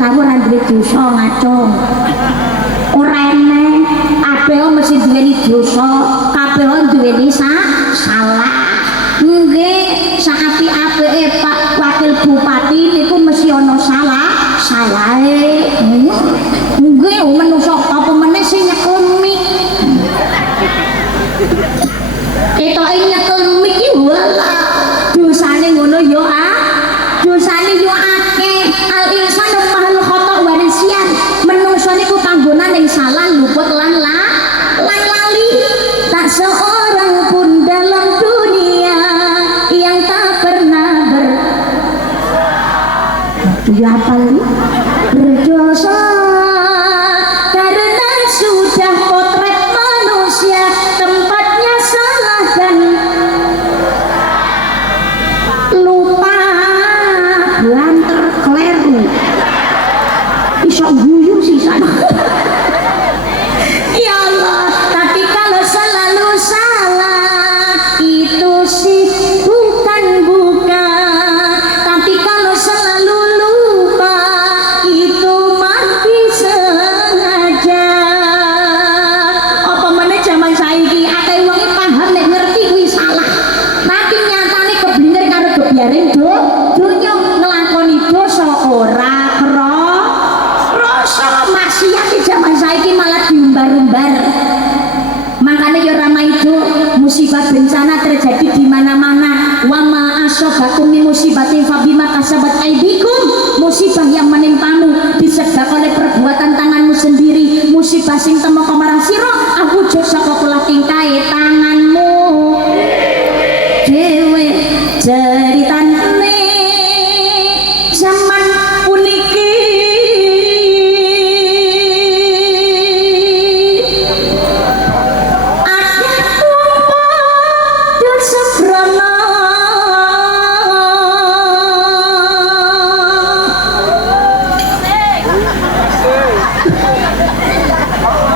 rawuh ora duwe dosa ngacung. Ora enek, kabeh mesti duweni dosa, kabeh duweni salah. Nggih, saapik-apike Pak Wakil Bupati niku mesti ana salahe. Nggih, menungso apa meneh sing nyekel mik. Ketoke nyekel mik iki walah dosane ngono ya dosane yo akeh. Al insanu mahal khata warisian. Menungso niku panggonan ing salah, luput lan lali. Tak seorang pun dalam dunia yang tak pernah berdosa karena sudah potret manusia tempatnya salah dan lupa banter kleru iso guyu sih sana. Ya Allah, tapi kalau selalu salah itu sih bukan, tapi kalau selalu lupa itu mati sengaja. Apa mana zaman saiki akeh wong paham nek ngerti kuwi salah, tapi nyatane keblinger karo gebyareng donya nglakoni dosa ora krasa. Maksiat di zaman saiki malah diumbar-umbar. Makanya ya ramai itu musibah bencana terjadi di mana-mana. Wa ma asobakum min musibatin fabima kasabat aidikum. Musibah yang menimpamu disebabkan oleh perbuatan tanganmu sendiri. Musibah sing temoko marang sira awujud saka pola tingkae tanganmu dhewe. Ceritane zaman puniki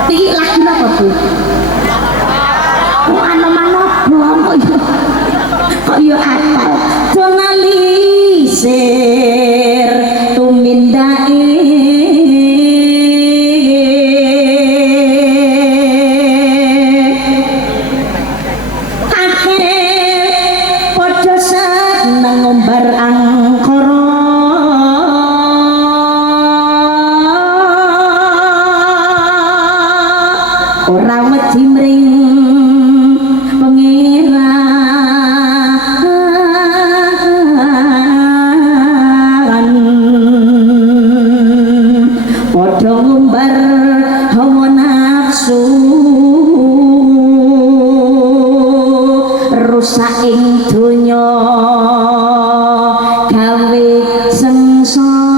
iki lagi napa Bu? Oh ana-ana bom kok yo apal. Donalisir tumindake akeh padha seneng ngombar angkara. Ora wedi mring pangeran padha ngumbar hawa nafsu rusak ing donya gawe sengsara.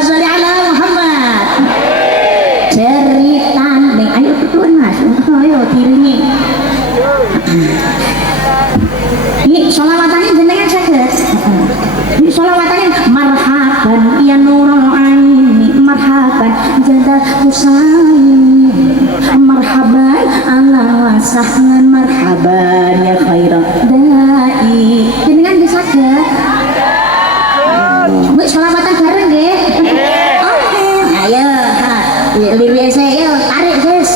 Sholli ala Muhammad. Ceritane ayo tuan Mas, ayo diringi. Ini sholawatane jenengan saged. Ini sholawatane marhaban ya nurul aini, marhaban jadal husain, marhaban ala sahnan, marhaban ya khairan dai. Jenengan bisa saged. Mbak sholawatan bareng nggih. Oke. Ayo, liwih saya tarik guys.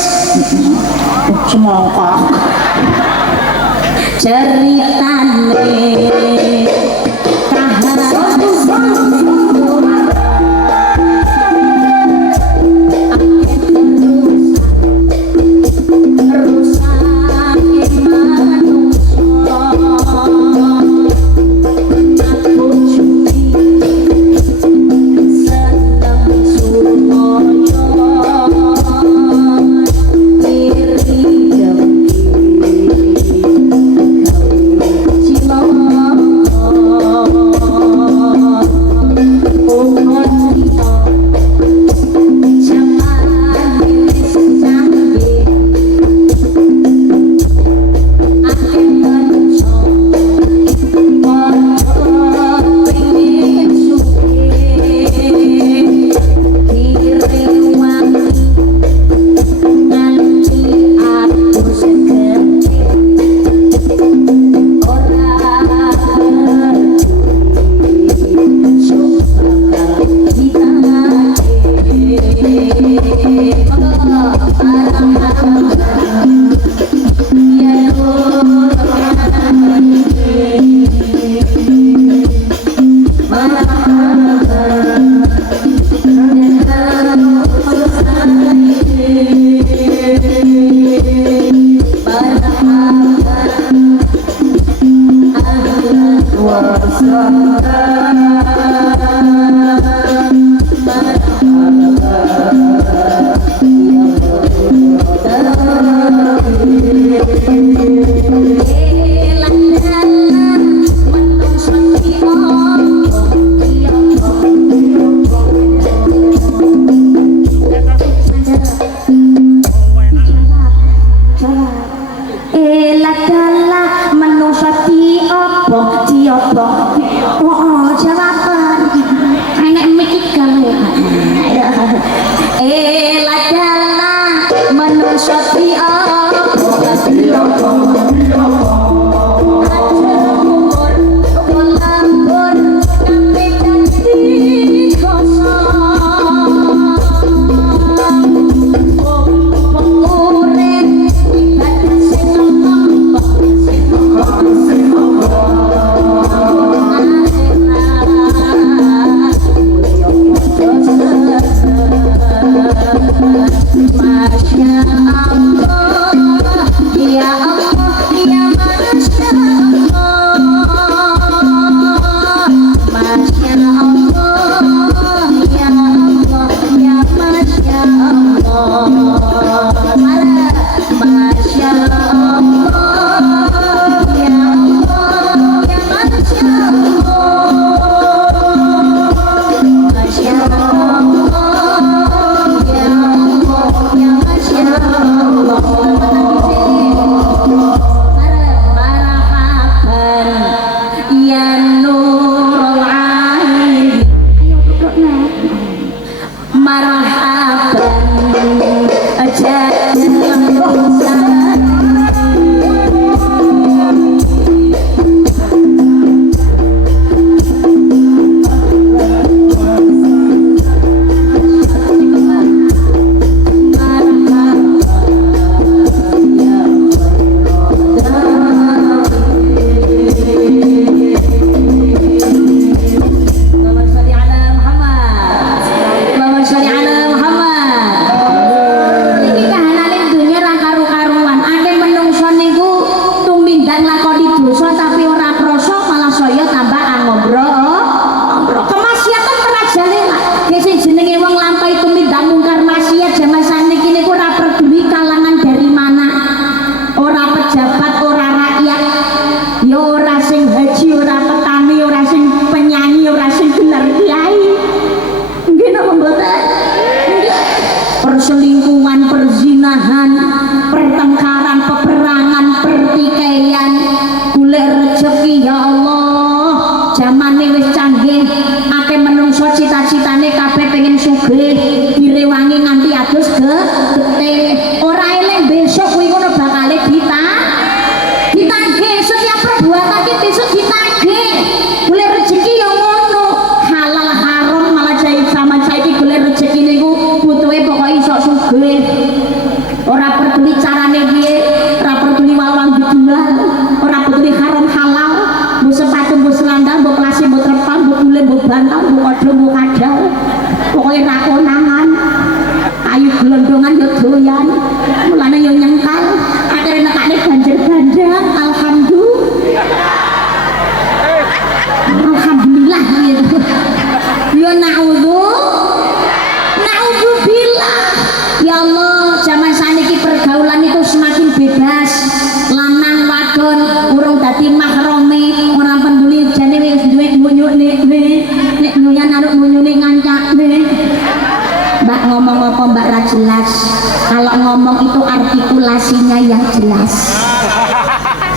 Semongkok. Ceritane Silo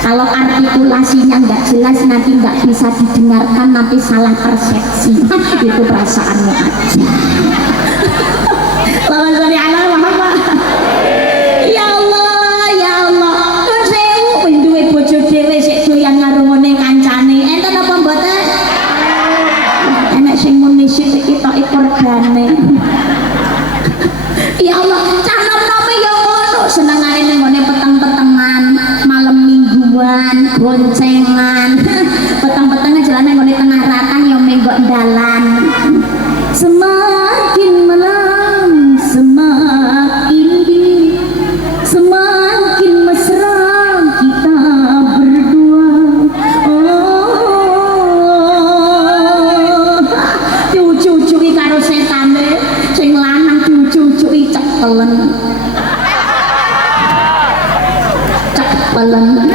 Kalau artikulasinya nggak jelas nanti nggak bisa didengarkan, nanti salah persepsi. Itu perasaanmu aja. Allahumma sholli ala Muhammad. Ya Allah, ya Allah. Nun sewu kowe duwe bojo dhewe sik doyan ngarungone kancane. Enten apa mboten? Enek sing muni sithik ketok regane. Ya Allah, boncengan petang-petangnya jalan yang di tengah ratan yang menggok dalan. Semakin malam semakin dingin, semakin mesra kita berdua. Oh, diucuci karo setane sing lanang diucuci cekelen. Cekelen.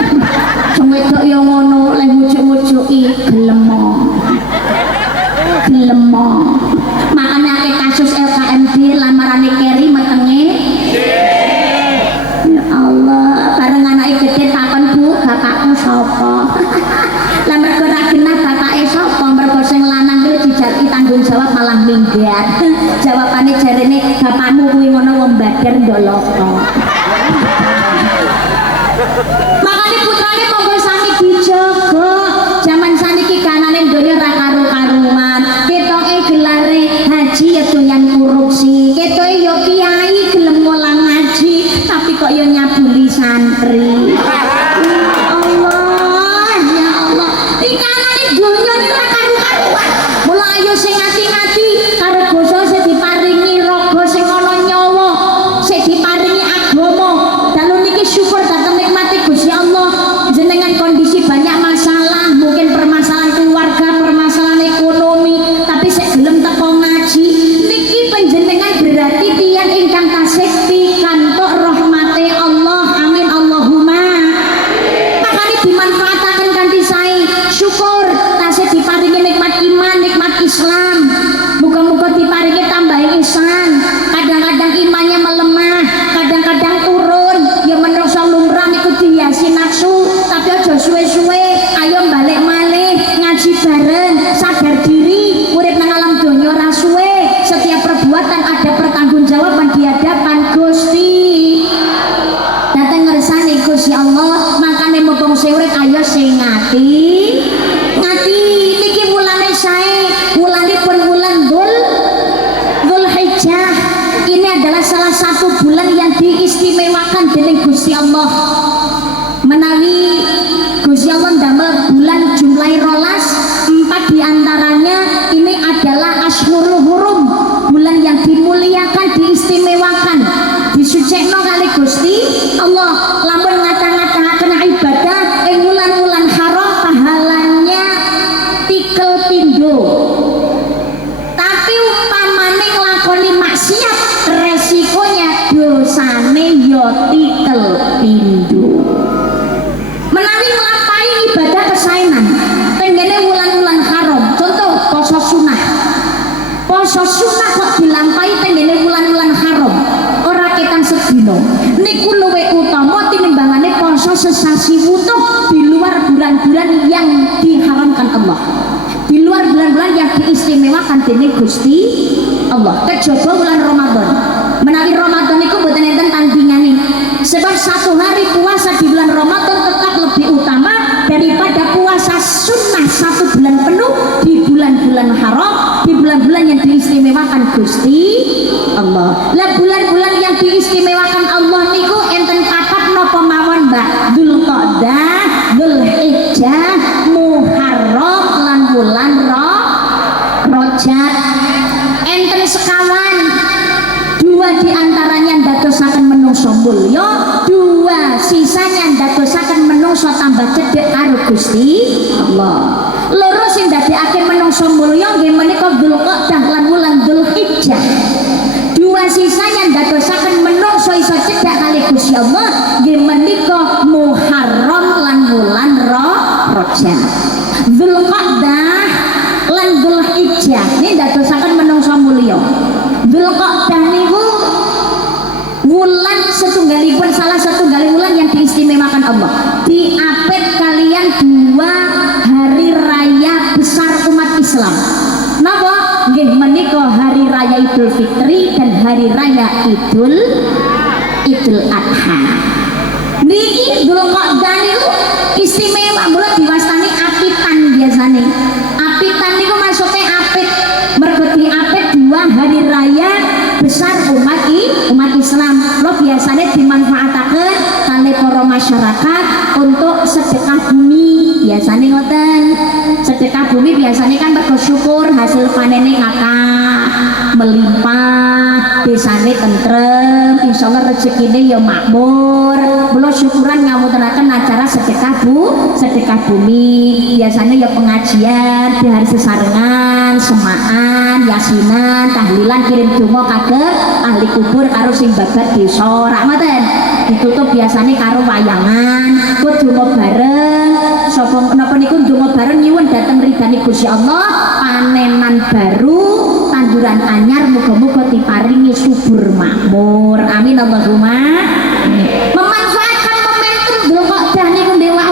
Sing wedok ya ngono, lek ngucuk-ngucuki gelem. Makanya ake kasus LKMD lamarane Keri metenge. Ya Allah, bareng anake gede takon, Bu, bapakmu sapa? Lah mergo ra genah bapake sapa, mergo sing lanang kuwi dijalki tanggung jawab malah minggat. Jawabane jarene bapakmu kuwi ngono wong badar ndoloko. Makanya putrane monggo sami dijogo. Zaman saniki kanane donya ra karu-karuan. Ketoke gelare haji ya doyan korupsi. Ketoke ya kiai gelem mulang ngaji, tapi kok ya nyabuli santri. Allah, ya Allah. Iki kanane donya iki ra karu-karuan. Mula ayo sing ati-ati karo basa sing diparingi raga sing ana nyawa, sing diparingi agama. Dalu niki syukur dateng nikmati Gusti Allah. Jenengan kondisi banyak masalah, mungkin permasalahan keluarga, permasalahan ekonomi, tapi sik gelem teko ngaji niki panjenengan berarti tiyang ingkang kasekti kantuk rahmate Allah. Amin Allahumma. Makanya dimanfaatkan kanthi sae. Syukur tasih diparingi nikmat iman, nikmat Islam. Muga-muga diparingi tambahi ihsan. Kadang-kadang imannya melemah, kadang-kadang turun. Ya menungso lumrah niku dihiasi nafsu, tapi aja suwe-suwe. Ayo balik malih ngaji bareng, sadar diri, urip nang alam donya ora suwe. Setiap perbuatan ada pertanggungjawaban di hadapan Gusti. Dateng ngersani Gusti Allah, makane mumpung urip ayo sing ngati. Niki wulane sae, wulanipun wulan Dzulhijjah. Ini adalah salah satu bulan yang diistimewakan dening Gusti Allah. Menawi Gusti Allah ndamel bulan jumlahe 12, 4 diantaranya ini adalah Ashhurul Hurum, bulan yang dimuliakan, diistimewakan, disucikno kali Gusti Allah. Lamun ngata-ngataken ibadah ing wulan-wulan haram pahalanya tikel pindho. Tapi umpamane nglakoni maksiat resikonya dosane ya tikel pindho. Menawi nglampahi ibadah kesaenan tenggene wulan-wulan haram, contoh poso sunah. Poso sunah kok dilampahi tenggene wulan-wulan haram, ora ketang sedina. Niku luwih utama tinimbangane poso sesasi wutuh di luar bulan-bulan yang diharamkan Allah, di luar bulan-bulan yang diistimewakan dening Gusti Allah. Kejaba bulan Ramadan. Menawi Ramadan niku mboten enten tandingane. Sebab satu hari puasa di bulan Ramadan tetap lebih utama daripada puasa sunnah 1 bulan penuh di bulan-bulan haram, di bulan-bulan yang diistimewakan Gusti Allah. Lah bulan-bulan yang diistimewakan Allah niku enten papat napa mawon, Mbak? Dzulqa'dah, Dzulhijjah, Muharram lan bulan Rajab. Enten sekawan. 2 diantaranya ndadosaken menungso mulya, 2 sisanya ndadosaken menungso tambah cedhek karo Gusti Allah. Loro sing ndadekake menungso mulya nggih menika Dzulqa'dah lan wulan Dzulhijjah. 2 sisanya ndadosaken menungso iso cedhak kali Gusti Allah nggih menika Muharram lan wulan Rajab. Dzulqa'dah lan Dzulhijjah niki ndadosaken menungso mulya. Dzulqa'dah niku wulan setunggalipun, salah setunggal wulan yang diistimewakan Allah. Diapit kalian 2 hari raya besar umat Islam. Napa? Nggih menika hari raya Idul Fitri dan hari raya Idul Adha. Niki Dzulqa'dah niku istimewa, mula diwastani apitan biasane. Apitan niku maksudnya apit mergo diapit 2 hari raya besar umat Islam. Lo biasanya dimanfaatkan oleh para masyarakat untuk sedekah bumi. biasanya ngoten. Sedekah bumi biasanya kan bersyukur hasil panennya kakak melimpah, desane tentrem, insya Allah rezekinya ya makmur. Belum syukuran ngamuteraken acara sedekah bumi. Biasanya ya pengajian, hari sesarengan, semaan, yasinan, tahlilan, kirim donga kagem ahli kubur karo sing babat desa. Rak ngoten. Ditutup biasanya karo wayangan, kok donga bareng. Sapa napa niku donga bareng nyuwun dhateng ridane Gusti Allah, panenan baru, tanduran anyar muga-muga diparingi subur makmur. Amin Allahumma. Memanfaatkan momentum donga dah niku dewa.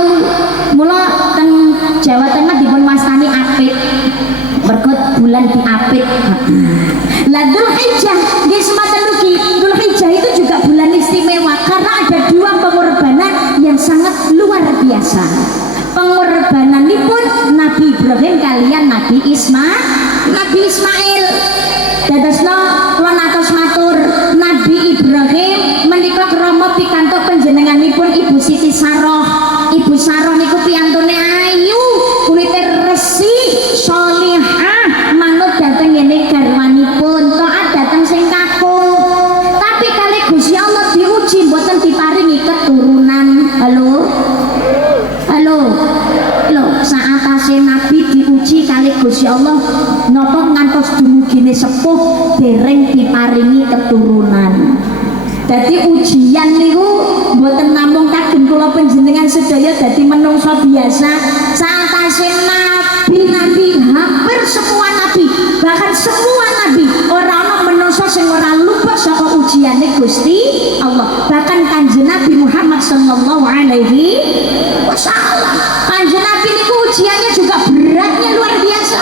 Mula teng Jawa Tengah dipun wastani apit. Berkut bulan diapit. Lah Dzulhijjah nggih sematan ugi. Dzulhijjah itu juga bulan istimewa karena ada dua pengorbanan yang sangat luar biasa. Pengorbanan ini pun Nabi Ibrahim kalian Nabi Ismail. Dadosno kula atus matur Nabi Ibrahim menika krama pikantuk panjenenganipun Ibu Siti Saroh. Ibu Saroh niku piyantune ayu, kulite resik, sholihah, manut dhateng ngene garwanipun, taat dhateng sing kakung. Tapi kali Gusti Allah diuji mboten diparingi keturunan. Halo, saatase Nabi diuji kali Gusti Allah napa ngantos dumugine sepuh dereng diparingi keturunan. Dadi ujian niku mboten namung kagem kula panjenengan sedaya dadi menungsa biasa. Saatase nabi hampir semua nabi, bahkan semua nabi ora ana menungsa sing ora luput saka ujiane Gusti Allah. Bahkan Kanjeng Nabi Muhammad sallallahu alaihi wasallam, Kanjeng Nabi niku ujiannya juga beratnya luar biasa.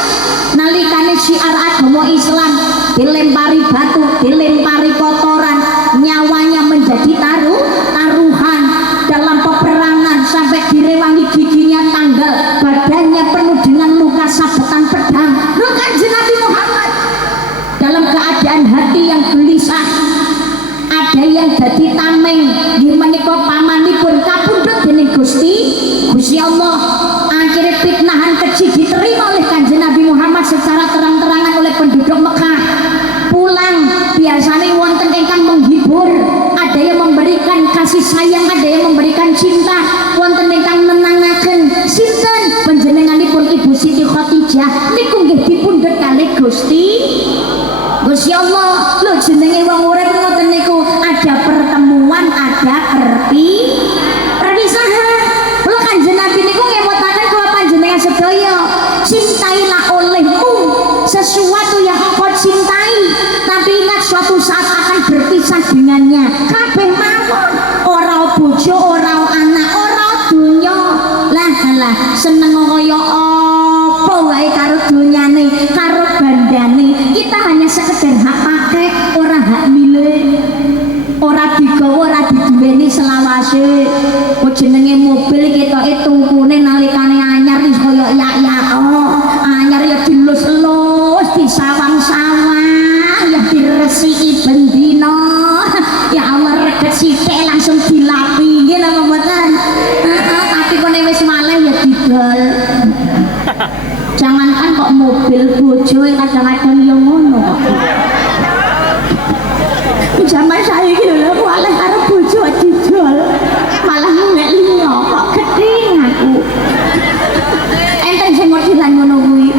Nalikane syiar agama Islam dilempari batu, dilempari kotoran, nyawanya menjadi taruhan dalam peperangan sampai direwangi giginya tanggal, badannya penuh dengan luka sabetan pedang. Kanjeng Nabi Muhammad dalam keadaan hati yang gelisah, ada yang jadi tameng, menika pamanipun kapundhut dening Gusti Allah. Akhirnya fitnahan keji diterima oleh Kanjeng Nabi Muhammad secara terang-terangan oleh penduduk Mekah. Pulang biasanya wonten ingkang menghibur, ada yang memberikan kasih sayang, ada yang memberikan cinta, wonten ingkang nenangaken. Sinten panjenenganipun Ibu Siti Khadijah niku nggih dipundhut kalih Gusti Allah. Lho jenenge wong urip ngoten niku ada pertemuan, ada perpisahan. Lho Kanjeng Nabi niku ngemutaken kula panjenengan sedaya, cintailah olehmu sesuatu yang engkau cintai, tapi ingat suatu saat akan berpisah dengannya. Kabeh mawon, ora bojo, ora anak, ora donya. Lah seneng kaya apa wae karo donyane, karo bandane. Kita hanya sekedar hak pakai, ora hak milik. Ora digawa, ora diduweni selawase. Kok jenenge mobil ketoke tungkune nalikane anyar wis kaya yak-yak. Anyar ya dilus-lus, disawang-sawang, ya diresiki bendina. Ya Allah reget sithik langsung dilapi nggih napa mboten? Tapi kok nek wis maleh ya didol. Jangankan kok mobil bojo kadang-kadang ya ngono kok. Zaman saiki lho maleh karo bojo didol. Malah nek liya kok gedeng aku. Enten sing modelan ngono kuwi.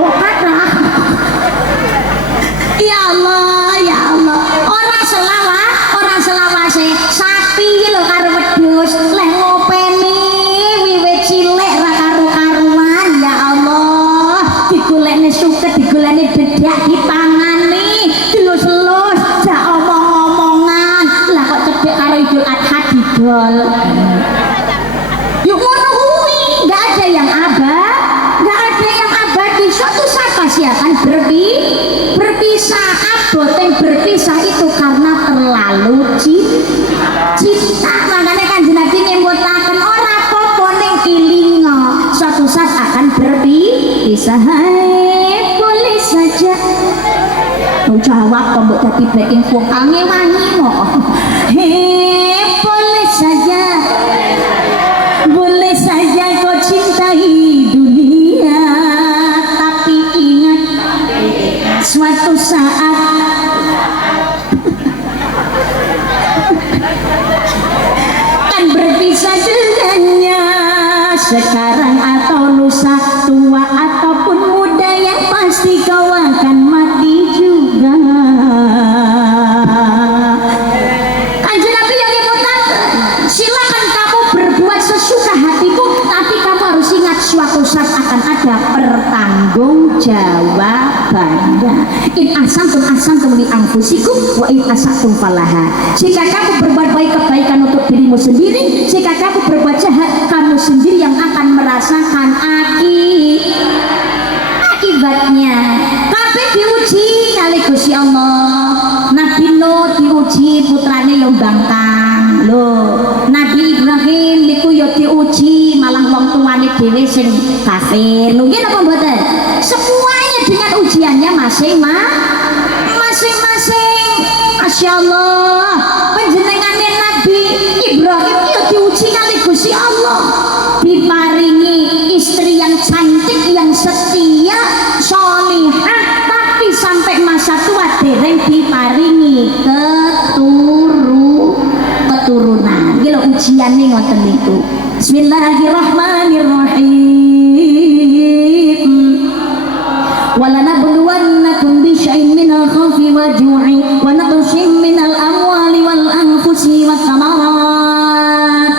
Oh kathah. Ya Allah, ya Allah. Orang selawase sapi iki lho karo wedhus leh ngopeni wiwit cilik ra karo-karuan. Ya Allah, digolekne suket, digolekne dedak, dipangani, dilus-lus, jak omong-omongan. Lah kok cedhek karo Idul Adha didol. Yuk ngono kuwi, enggak ada yang abadi. Suatu saat pasti akan berpisah. Aboting berpisah itu karena terlalu cinta. Makanya Kanjeng Nabi nyebutaken ora apa-apa ning ilinga, suatu saat akan berpisah. Boleh saja. Jawab kok mbok dadi backing vokal ngewangi kok. Boleh saja kau cinta sekarang atau lusa, tua ataupun muda, yang pasti kau akan mati juga. Kanjeng Nabi yang diputarkan, silakan kamu berbuat sesuka hatimu, tapi kamu harus ingat suatu saat akan ada pertanggungjawabannya. In ahsantum li anfusikum wa in asatum falaha. Jika kamu berbuat baik, kebaikan untuk dirimu sendiri. Jika kamu berbuat jahat, kamu sendiri yang akan merasakan akibatnya. Kabeh diuji kali Gusti Allah. Nabi Nuh diuji putrane yo bangkang. Loh, Nabi Ibrahim niku yo diuji malah wong tuane dhewe sing kafir. Nggih napa mboten? Semuanya dengan ujiannya masing-masing. Masya Allah, panjenengane Nabi Ibrahim yo diuji kali Gusti Allah, diparingi istri yang cantik, yang setia, sholihah, tapi sampai masa tua dereng diparingi keturunan. Iki lho ujiane ngoten niku. Bismillahirrahmanirrahim. Walanabluwannakum bisyai'in minal khawfi wa ju'i wa naqshin minal amwali wal anfusi was samarat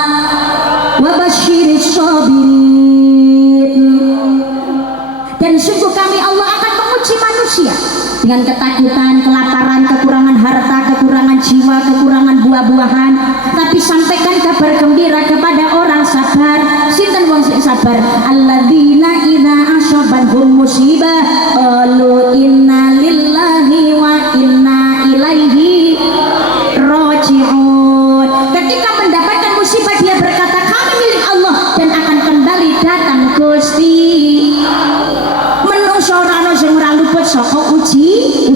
wa basyiris sabirin. Dan sungguh kami Allah akan menguji manusia dengan ketakutan, kelaparan, kekurangan harta, kekurangan jiwa, kekurangan buah-buahan, tapi sampaikan kabar gembira kepada orang sabar. Sinten wong sing sabar? Alladzina idza asabathum musibah qalu inna lillahi wa inna ilaihi raji'un. Ketika mendapatkan musibah dia berkata kami milik Allah dan akan kembali datang Gusti. Menungso ora ono sing ora luput saka ujian.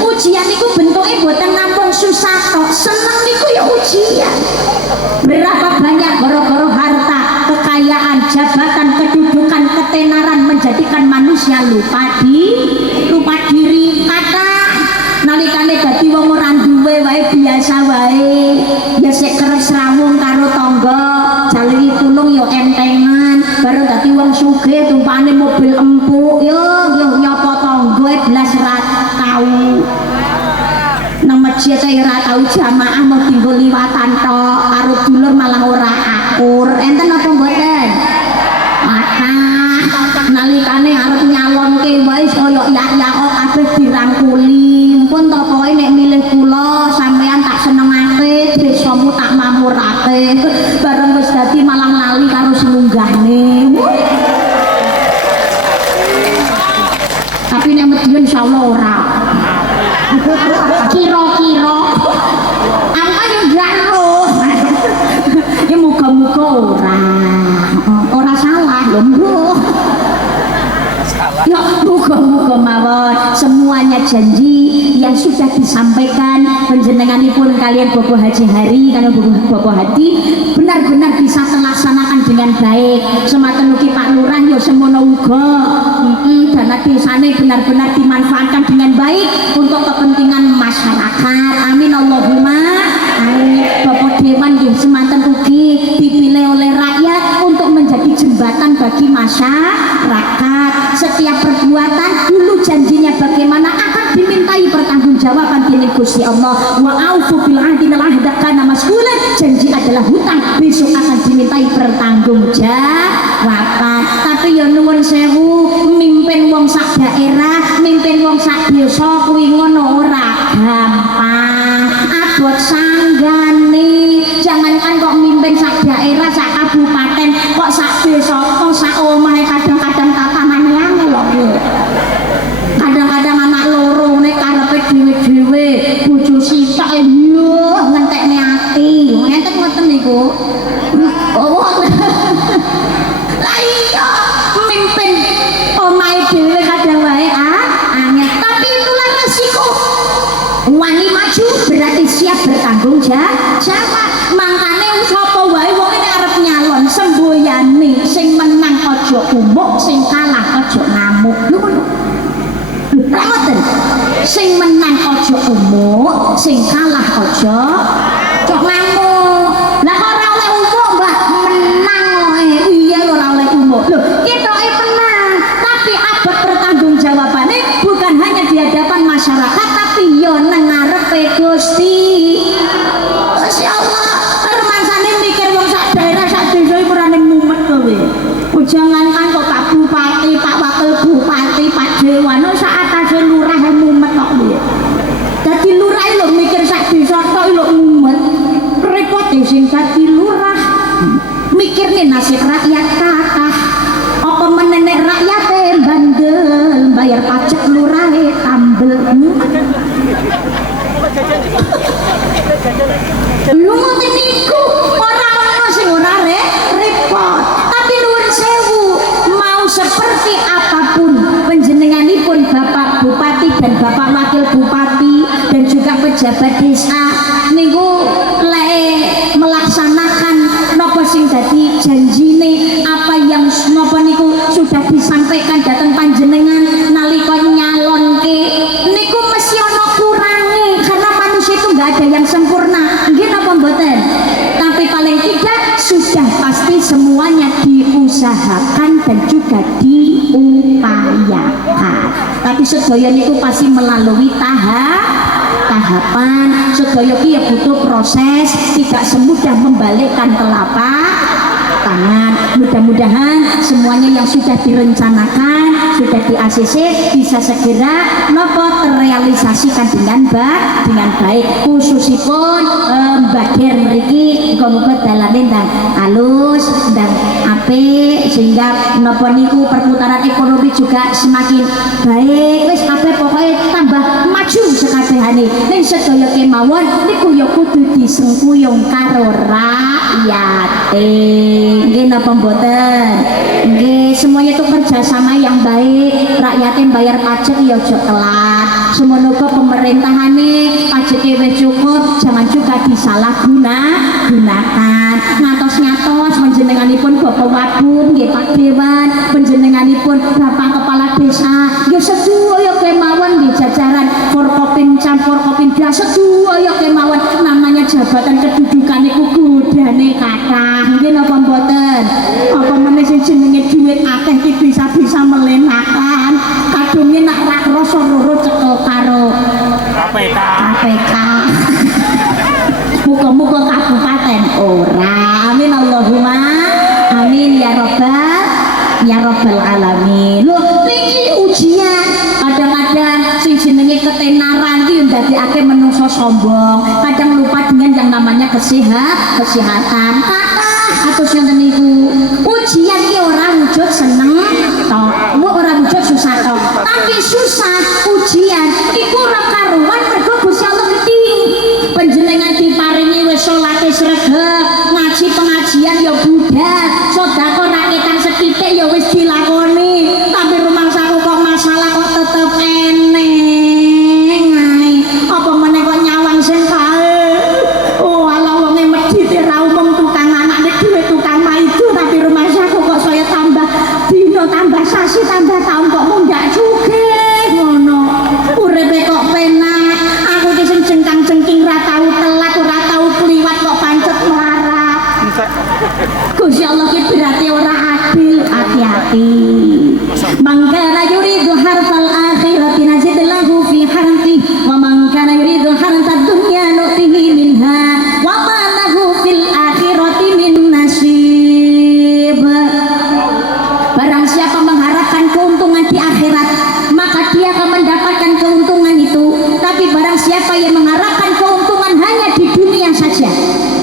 Ujian niku bentuke boten namung susah tok, seneng niku ya ujian. Berapa banyak gara-gara harta, kekayaan, jabatan, kedudukan, ketenaran menjadikan manusia lupa diri. Kata nalikane dadi wong ora duwe wae biasa wae, ya sik kerep srawung karo tangga, jaluri tulung ya entengan, baru dadi wong sugih tumpane mobil empuk yo nyapa tangga blas ra tau. Nang masjid ae ora tau jamaah, mau tinggal liwatan tok, karo dulur malah ora akur. Enten apa mboten? Maka nalikane arep nyalonke wae kaya yak-yakok kabeh dirangkuli. Pun to pokoke nek milih kula sampean tak senengake, desamu tak mamurake. Bareng wis dadi malah lali karo selunggahne. Tapi nek Madiun insyaallah ora. Kira-kira apa yang jaro ya muka-muka ora salah lho mbok ya muka-muka mawon. Semuanya janji yang sudah disampaikan panjenenganipun kalian Bapak Haji Hari kalian Bapak Hadi benar-benar bisa terlaksanakan dengan baik. Sematen ugi Pak Lurah ya semono uga. Dana desane benar-benar dimanfaatkan dengan baik untuk kepentingan masyarakat. Amin Allahumma amin. Bapak Dewan nggih semanten ugi dipilih oleh rakyat untuk menjadi jembatan bagi masyarakat. Setiap perbuatan dulu janjinya bagaimana akan dimintai pertanggungjawaban dening Gusti Allah. Wa aufu bil ahdi innal ahda kana mas'ulan. Janji adalah hutang, besok akan dimintai pertanggungjawaban. Tapi ya nuwun sewu, mimpin wong sak daerah, mimpin wong sak desa kuwi ngono ora gampang. Abot sanggane, jangankan kok mimpin sak daerah, sak kabupaten, kok sak desa, kok sak omahe kadang-kadang tatanane angel lho. Kadang-kadang anak loro nek karepe dhewe-dhewe, bojo sitok yo ngentekne ati. Ngenten ngoten niku. Oh. Lah iya, mimpin omahe dhewe kadang wae angel, tapi itulah resiko. Wani maju berarti siap bertanggung jawab. Makane sapa wae wong nek arep nyalon semboyane sing menang aja umuk, sing kalah aja ngamuk. Lho ngono. Ngoten. Sing menang aja umuk, sing kalah aja cok ngamuk. Lah kok ora oleh umuk, Mbak, menang iya ora oleh sing dadi lurah mikirne nasib rakyat kathah apa meneh rakyat bandel bayar pajak lurahe tambel lu ngoten niku ora ono sing ora repot tapi nuwun sewu mau seperti apapun panjenenganipun Bapak Bupati dan Bapak Wakil Bupati dan juga pejabat desa niku lek melaksanakan napa sing dadi janjine apa yang napa niku sudah disampaikan datang panjenengan nalika nyalonke niku mesti ana kurange karena manusia itu enggak ada yang sempurna nggih napa mboten tapi paling tidak sudah pasti semuanya diusahakan dan juga diupayakan tapi sedaya niku pasti melalui tahapan sedaya ki ya butuh proses tidak semudah membalikkan telapak tangan mudah-mudahan semuanya yang sudah direncanakan sudah di-ACC bisa segera nopo terrealisasikan dengan baik khususipun bagian mriki muga-muga dalane ndang alus ndang apik sehingga nopo niku perputaran ekonomi juga semakin baik wis kabeh pokoknya tambah maju sekabehane ning sedaya kemawon niku ya kudu disengkuyung karo rakyate nggih napa mboten nggih semuanya itu kerjasama yang baik rakyatnya bayar pajak ya aja telat semono pemerintahannya pajaknya wis cukup jangan juga disalahgunakan ngantos-ngantos panjenenganipun Bapak Wabun nggih Pak Dewan panjenenganipun Bapak Kepala Desa nggih sedaya kemawon nggih jajaran Forkopim campur Kopim Blas sedaya kemawon namanya jabatan kedudukan niku godane kathah nggih napa mboten apa meneh sing jenenge dhuwit akeh iki bisa melenakan kadungnya nak rak rasa loro cekel karo KPK muga-muga kabupaten ora amin Allahumma amin ya rabbal alamin lho niki ujian kadang-kadang sing jenenge ketenaran iki ndadekake menungso sombong kadang lupa dengan yang namanya kesehatan atus ngoten niku ujian iki ora wujud seneng tok ora wujud susah tok tapi susah ujian iku ora karuan mergo Gusti Allah gedhi panjenengan diparingi wis salate sregep ngaji pengajian ya budal sedekah rakyatan sethithik ya wis dilakoni tapi rumangsaku kok masalah kok tetep eneng ae apa meneh kok nyawang sing kae oh ala wonge medhit ra umum tukang anakne dhewe tukang maido tapi rumangsaku kok saya tambah dino tambah sasi tambah taun kok mundak sugih ngono uripe kok penak aku ki sing jengkang-jengking ra tau telat ora tau kliwat kok pancet melarat Gusti Allah ki berarti ora adil hati-hati mangkana yuridu harfal akhirati nazid lahu fi harfi wa man kana yuridu harfad dunya nu'tihi minha wa ma lahu fil akhirati min nasib barang siapa mengharapkan keuntungan di akhirat maka dia akan mendapatkan keuntungan itu tapi barang siapa yang mengharapkan keuntungan hanya di dunia saja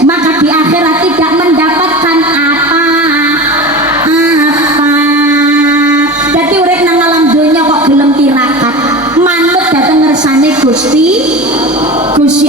maka di akhirat tidak mendapatkan apa-apa jadi urip nang alam dunya kok gelem tirakat manut dateng ngersane Gusti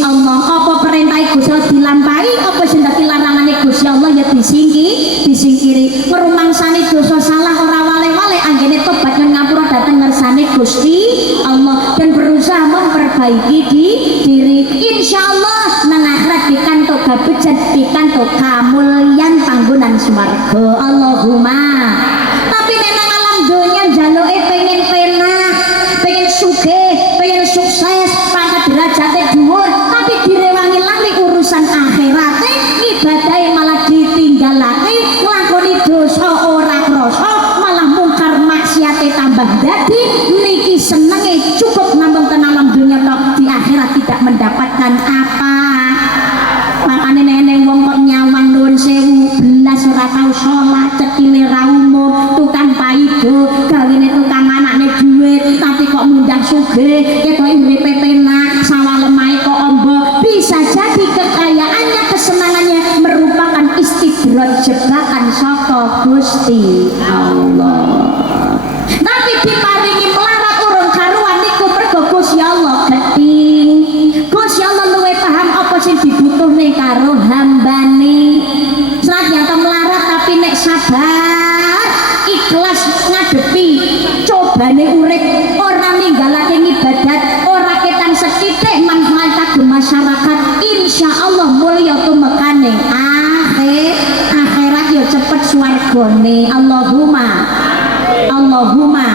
Allah apa perintah Gusti Allah dilampahi apa sing dadi larangane Gusti Allah ya disingkiri merumangsani dosa salah ora wale-wale anggene tobat ngapura dateng ngersane Gusti Allah dan berusaha memperbaiki diri insyaallah nang akhirat pikantuk gabejan pikantuk kamulyan panggonan swarga Allahumma tapi memang alam dunia njaluke pengen penak pengen sugih pengen sukses pangkat derajate dhuwur tapi direwangi lali urusan akhirate ibadahe malah ditinggalake nglakoni dosa ora krasa malah mungkar maksiate tambah dadi niki senenge cukup namung ten alam dunia tok di akhirat tidak mendapatkan apa makane neneng wong kok nyawang nuwun sewu belas ora tau salat cekile ra umum sirat jebakan saka Gusti Allah. Tapi diparingi melarat urung karuan niku mergo Gusti Allah gedhi. Gusti Allah luwih paham apa sing dibutuhne karo hambane. Senajan to melarat tapi nek sabar ikhlas ngadepi cobane urip, ora ninggalake ibadat, ora ketang sethithik manfaat kanggo masyarakat, insyaallah mulya tumekane akhirat yo cepet swargane. Allahumma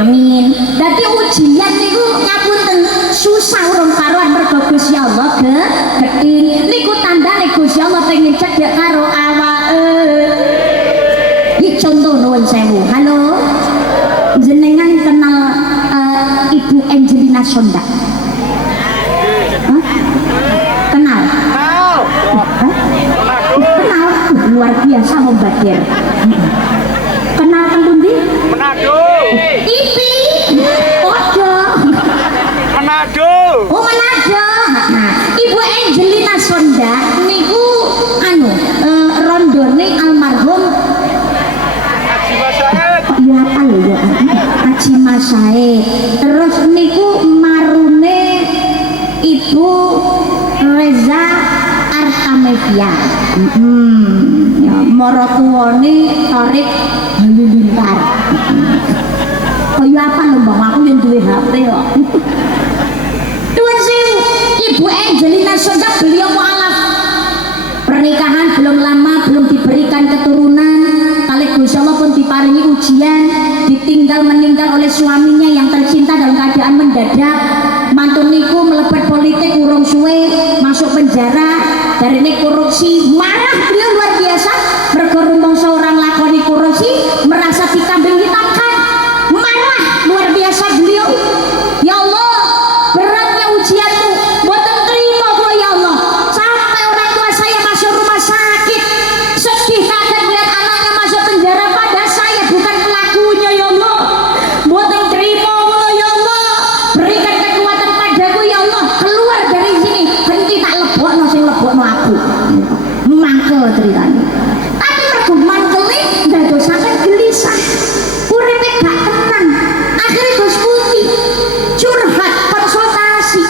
amin. Dadi ujian niku ngapunten susah urung karuan mergo Gusti Allah gedhi. Niku tandane Gusti Allah pengen cedhek karo awake. Iki contoh nuwun sewu. Halo. Jenengan kenal Ibu Angelina Sonda? Kenal? Kenal? Luar biasa membadir. Kenal teng pundi? Manado. Ipi. Ojo. Manado. Oh Manado. Nah, Ibu Angelina Sonda niku rondone almarhum ya apa lho ya Haji Mas Said. Terus niku marune Ibu Reza Artamevia. Ya maratuwane Tarik Halilintar. Kaya apa lho Bang, aku yang duwe HP kok. Tuan sewu, Ibu Angelina Sonda beliau mualaf. Pernikahan belum lama, belum diberikan keturunan. Kali Gusti Allah pun diparingi ujian, ditinggal meninggal oleh suaminya yang tercinta dalam keadaan mendadak. Mantun niku melebat politik urung suwe, masuk penjara, dari ini korupsi, marah beliau luar biasa. Mergo rumangsa orang lakoni korupsi, merasa dikambing hitamkan, marah luar biasa beliau. Ya Allah, beratnya ujianmu, boten terima kula ya Allah. Sampai orang tua saya masuk rumah sakit, sedih kaget lihat anaknya masuk penjara, pada saya bukan pelakunya ya Allah. Boten terima kula ya Allah. Berikan kekuatan padaku ya Allah, keluar dari sini. Henti tak lebokno sing lebokno aku. Mangkel ceritanya. Tapi mergo mangkele ndadosaken gelisah. Uripe gak tenang. Akhirnya Gus Putih curhat konsultasi.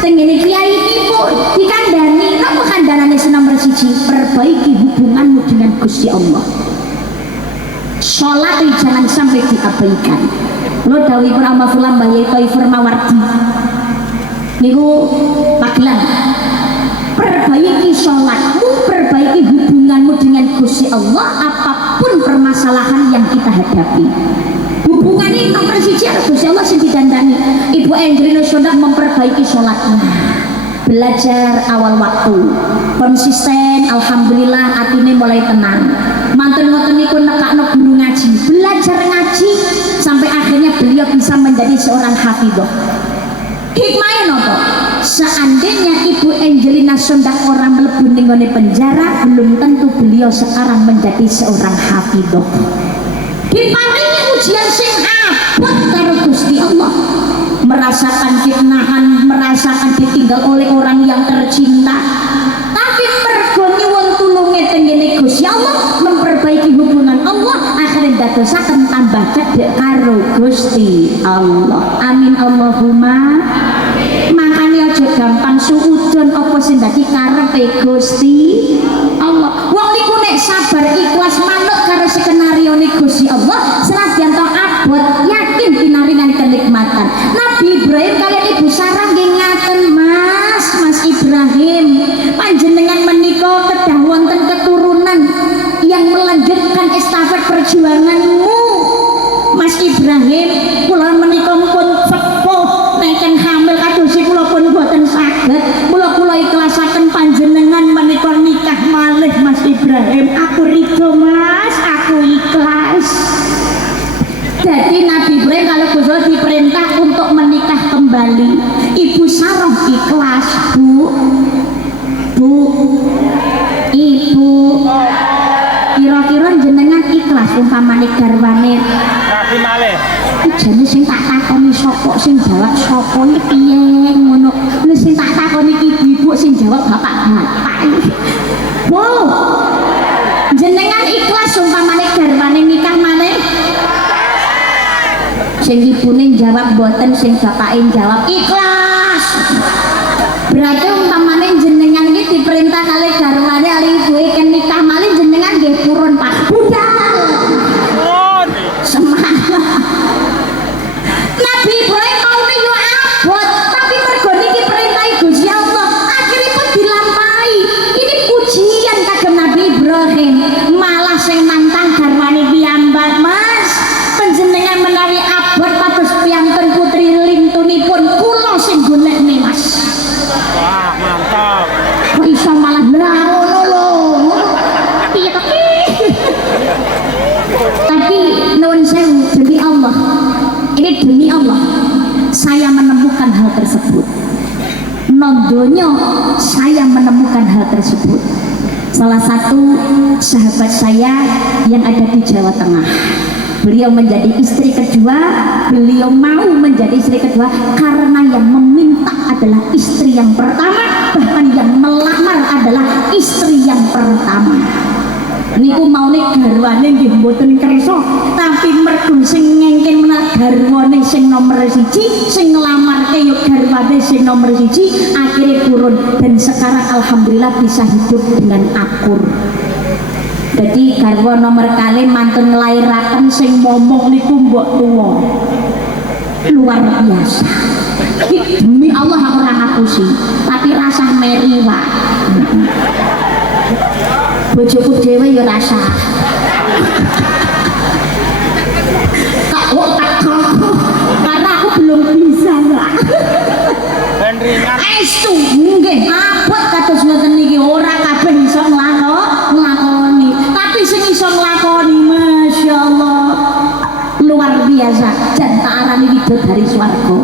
Tengene kiai iki pun dikandani, napa kandanane nomor 1? Perbaiki hubunganmu dengan Gusti Allah. Sholat jangan sampai diabaikan. Lo dawuhipun almarhum Mbah Yai Thaifur Mawardi niku pagelan, perbaiki sholatmu, perbaiki hubunganmu dengan Gusti Allah apapun permasalahan yang kita hadapi. Hubungan ini nomor 1 Gusti Allah sing didandani. Ibu Angelina Sonda memperbaiki sholatnya, belajar awal waktu, konsisten, alhamdulillah atine mulai tenang. Mantun ngoten niku nekakno guru ngaji, belajar ngaji sampai akhirnya beliau bisa menjadi seorang hafidhah. Hikmahnya nopo? Seandainya Ibu Angelina Sonda orang mlebu ning penjara, belum tentu beliau sekarang menjadi seorang hafidhah. Diparingi ujian sing abot karo Gusti Allah, merasakan fitnahan, merasakan ditinggal oleh orang yang tercinta, tapi mergo nyuwun tulunge tengene Gusti Allah, memperbaiki hubungan Allah, akhirnya dadosaken tambah cedhek karo Gusti Allah. Amin Allahumma. Makanya aja gampang suudon apa sing dadi karepe Gusti Allah. Wong niku nek sabar ikhlas manut karo skenario ne Gusti Allah, senajan to abot yakin pinaringan kenikmatan. Nabi Ibrahim kalian Ibu Sarah nggih ngaten, Mas Ibrahim, panjenengan menika kedah wonten keturunan yang melanjutkan estafet perjuanganmu. Mas Ibrahim, kula menika pun sepuh, neken hamil kadosi kula pun boten saged. Kula ikhlasaken panjenengan menika nikah malih Mas Ibrahim. Aku ridho Mas, aku ikhlas. Jadi Nabi Ibrahim kalau Gusti diperintah untuk menikah kembali, Ibu Sarah ikhlas. Bu, Ibu, kira-kira jenengan ikhlas umpamane garwane Rabi malih. jane sing tak takoni sapa sing jawab sapa iki piye ngono. Lha sing tak takoni iki ibu sing jawab bapak. Wow, umpamane garwane nikah maneh sing ibune jawab boten, sing bapake jawab ikhlas. Berarti umpamane jenengan iki diperintah kali garwane ali ibuke ken nikah malih jenengan nggih purun Pak budal. Semangat. Nabi Ibrahim maune yo abot, tapi mergo niki perintah Gusti Allah, akhiripun dilampahi. Ini pujian kagem Nabi Ibrahim, malah sing nantang garwane piyambak, Mas. Panjenengan menawi abot pados piyantun putri lintunipun kula sing golekne, Mas. Wah, mantap. Kok iso malah ngono lho. Piye to ki? Tapi nuwun sewu demi Allah. Ini demi Allah saya menemukan hal tersebut. Nondonya saya menemukan hal tersebut. Salah satu sahabat saya yang ada di Jawa Tengah, beliau menjadi istri kedua. Beliau mau menjadi istri kedua karena yang meminta adalah istri yang pertama, bahkan yang melamar adalah istri yang pertama. Niku maune garwane nggih mboten kersa, tapi mergo sing ngengken menak garwane sing nomor 1, sing nglamarke yo garwane sing nomor 1, akhirnya turun dan sekarang alhamdulillah bisa hidup dengan akur. Jadi garwa nomor kali mantun nglairaken sing momong niku mbok tuwa. Luar biasa. Demi Allah aku ora ngapusi, tapi rasa meriwak. Bojoku dhewe ya rasa. Kok tak karena aku belum bisa, Mbak. Ben ringan. Estu nggih abot kados ngoten niki ora kabeh iso nglakoni. Tapi sing iso nglakoni masyaallah luar biasa. Jan tak arani widodari swarga.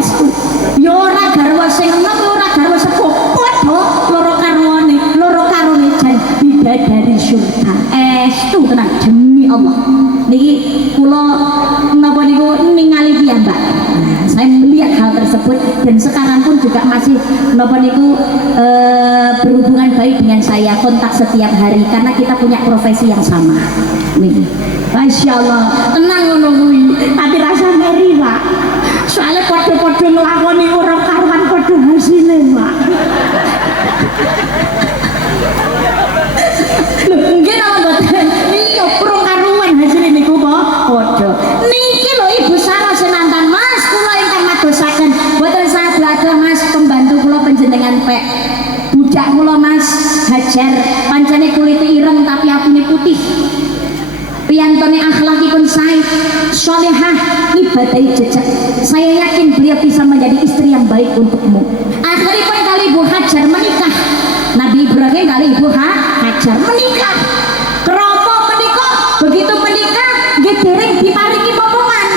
Estu. Ya ora garwa sing enom, ora garwa sepuh. Padha loro karone jan bidadari surga. Estu tenan demi Allah. Niki kula napa niku ningali piyambak. Saya melihat hal tersebut dan sekarang pun juga masih napa niku berhubungan baik dengan saya, kontak setiap hari karena kita punya profesi yang sama. Nih, Masya Allah, tenang ngono kuwi, tapi rasa meri Pak. Soalnya podo-podo nglakoni ora karuan podo hasile Pak. Lho, nggih napa mboten? Iya, pro karuan hasil niku podo. Niki lho Ibu Sarah senantang Mas, kula ingkang madosaken. Mboten salah Mas, pembantu kula panjenengan pek. Budak kula Mas Hajar, pancene kulite ireng tapi atine putih. Piyantone akhlakipun sae, sholihah, ibadahi jejak. Saya yakin beliau bisa menjadi istri yang baik untukmu. Akhiripun kali Ibu Hajar menikah. Nabi Ibrahim kali Ibu Hajar menikah. Kromo menikah, begitu menikah nggih dereng diparingi momongan.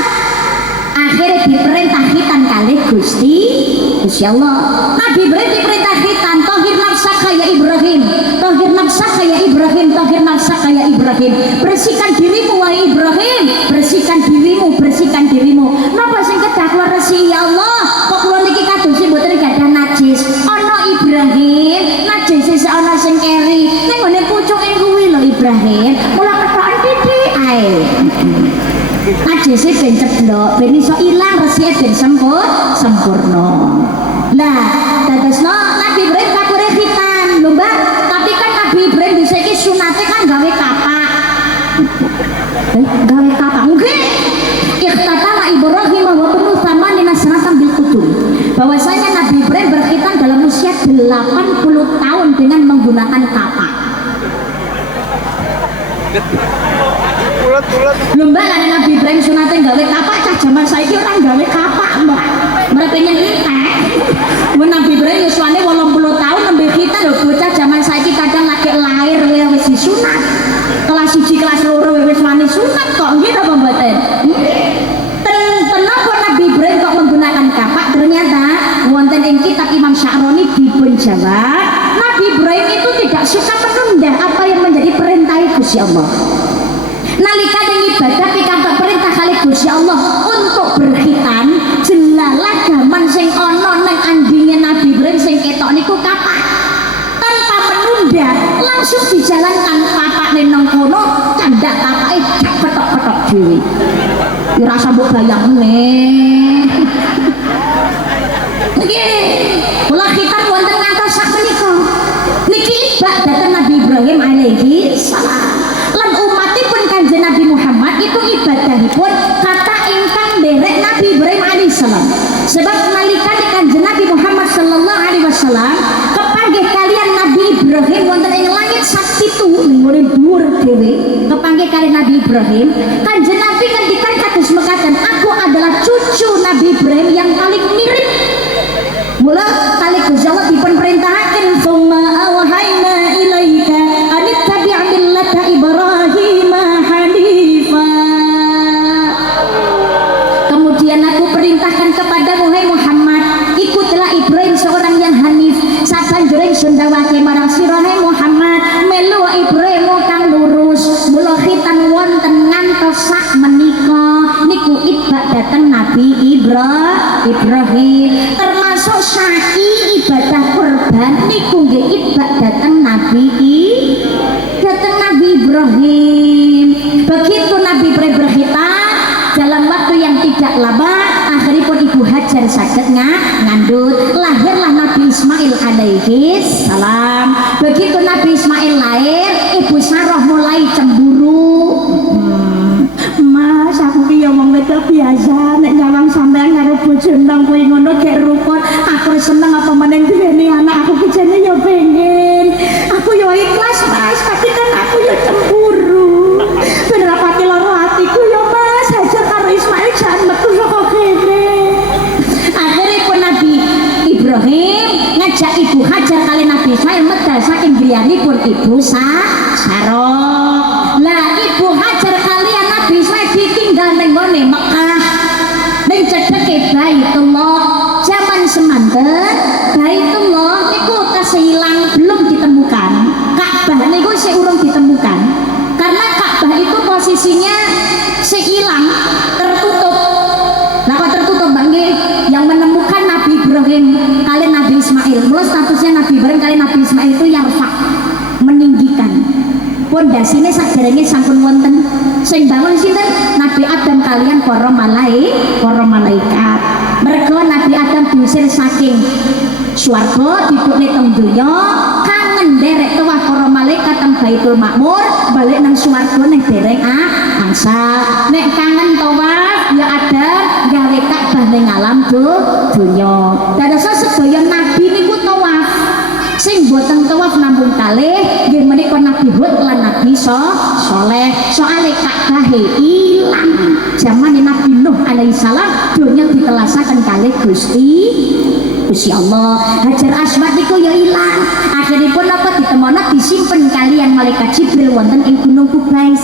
Akhirnya diperintah hitan kali Gusti Allah. Nabi Ibrahim diperintah hitan, tohir nafsaka ya Ibrahim, tohir nafsaka ya Ibrahim, tohir nafsaka ya Ibrahim. Bersihkan dirimu wahai Ibrahim, bersihkan dirimu, bersihkan dirimu. Napa sing kedah keluar resi ya Allah? Kok kula niki kadosi mboten gadah najis. Ana Ibrahim, najis sing ana sing keri. Ning ngene pucuke kuwi lho Ibrahim. Mula kethokan titik ae. Najise ben ceblok, ben iso ilang, resike ben sempurna. Lah, dadosno Nabi Ibrahim kapure khitan, lho Mbak. Tapi kan Nabi Ibrahim dhisik iki sunate kan gawe kapak. Gawe kapak. Nggih. Ikhtatala Ibrahim wa banu tsamanina sanatan bil qudum. Bahwasanya Nabi Ibrahim berkhitan dalam usia 80 tahun dengan menggunakan kapak. Mbak lan Nabi Ibrahim sunate gawe kapak, cah jaman saiki ora gawe kapak, Mbak. Mereka nyentek. Mun Nabi Ibrahim yuswane 80 tahun nembe kita lho bocah jaman saiki kadang lagi lahir wis disunat. Kelas 1 kelas 2 wis wani sunat kok nggih napa mboten? Kenapa Nabi Ibrahim kok menggunakan kapak? Ternyata wonten ing kitab Imam Sya'roni dipun jawab, Nabi Ibrahim itu tidak suka menunda apa yang menjadi perintah Gusti Allah. Nalika ibadah pikantuk perintah kali Gusti Allah untuk berkhitan, jelalah gaman sing ana nang andinge Nabi Ibrahim sing ketok niku kapak. Tanpa menunda, langsung dijalankan kapak nang kono, candak dhewe. Ya rasa mbok bayangne. Nggih, kula khitab wonten ngantos sak menika. Niki ibak dhateng Nabi Ibrahim alaihi salam. Lan umatipun Kanjeng Nabi Muhammad itu ibadahipun kata ingkang derek Nabi Ibrahim alaihi salam. Sebab nalikane Kanjeng Nabi Muhammad sallallahu alaihi wasallam kepanggih kalian Nabi Ibrahim wonten ing langit sak pitu nggone dhuwur dhewe kepanggih kalian Nabi Ibrahim. Kanjeng Nabi ngendikan kados mekaten, aku adalah cucu Nabi Ibrahim yang paling mirip. Mula kali Gusti Allah dipun perintahaken summa awhayna ilaika an tabi' millata Ibrahim hanifa. Kemudian aku perintahkan kepadamu hai Muhammad, ikutlah Ibrahim seorang yang hanif. Sabanjure sundawake marang sira hai Muhammad, melu Ibrahim kang lurus. Mula khitan wonten ngantos sak menika niku ibak dhateng Nabi Ibrahim. Termasuk syai ibadah kurban niku nggih ibak dhateng Nabi Ibrahim. Begitu Nabi Ibrahim berkhitan dalam waktu yang tidak lama, akhiripun Ibu Hajar saged ngandut, lahirlah Nabi Ismail alaihi salam. Begitu Nabi Ismail lahir, Ibu Sarah mulai cemburu. Mas, aku ki yo wong wedok biasa, nek nyawang sampean karo bojo nang kuwi ngono gek rukun. Aku seneng apa meneng duweni anak, aku ki jane yo pengen. Aku yo ikhlas, Mas, tapi kan aku yo cemburu. Berapa ki loro atiku yo Mas, Hajar karo Ismail jan metu saka kene. Akhiripun Nabi Ibrahim ngajak Ibu Hajar kali Nabi Ismail medal saking griyanipun Ibu Sarah. Lah Ibu Hajar kalian Nabi Ismail ditinggal ning gone Mekah. Ning cedheke Baitullah. Zaman semanten Baitullah niku tasih ilang belum ditemukan. Ka'bah niku sik urung ditemukan. Karena Ka'bah itu posisinya sik ilang, tertutup. Lah kok tertutup nggih? Yang menemukan Nabi Ibrahim kalian Nabi Ismail. Mula statusnya Nabi Ibrahim kalian Nabi Ismail itu yarfa, meninggikan. Pondasine saderenge sampun wonten. Sing bangun sinten? Nabi Adam kalian para malaikat. Mergo Nabi Adam diusir saking swarga didukne teng donya, kangen derek tuwah para malaikat teng Baitul Makmur, balik nang swarga nek dereng angsal. Nek kangen tawaf ya ada gawe Ka'bah ning alam donya. Dados sedaya nabi niku tawaf. Sing boten tawaf namung kalih nggih menika Nabi Hud lan Nabi Saleh. Soale Ka'bah ilang. Zaman Nabi Nuh alaihi salam donya ditelasaken kalih Gusti Allah. Hajar Aswad niku ya ilang. Akhiripun apa ditemono disimpen kalian malaikat Jibril wonten ing Gunung Kubais.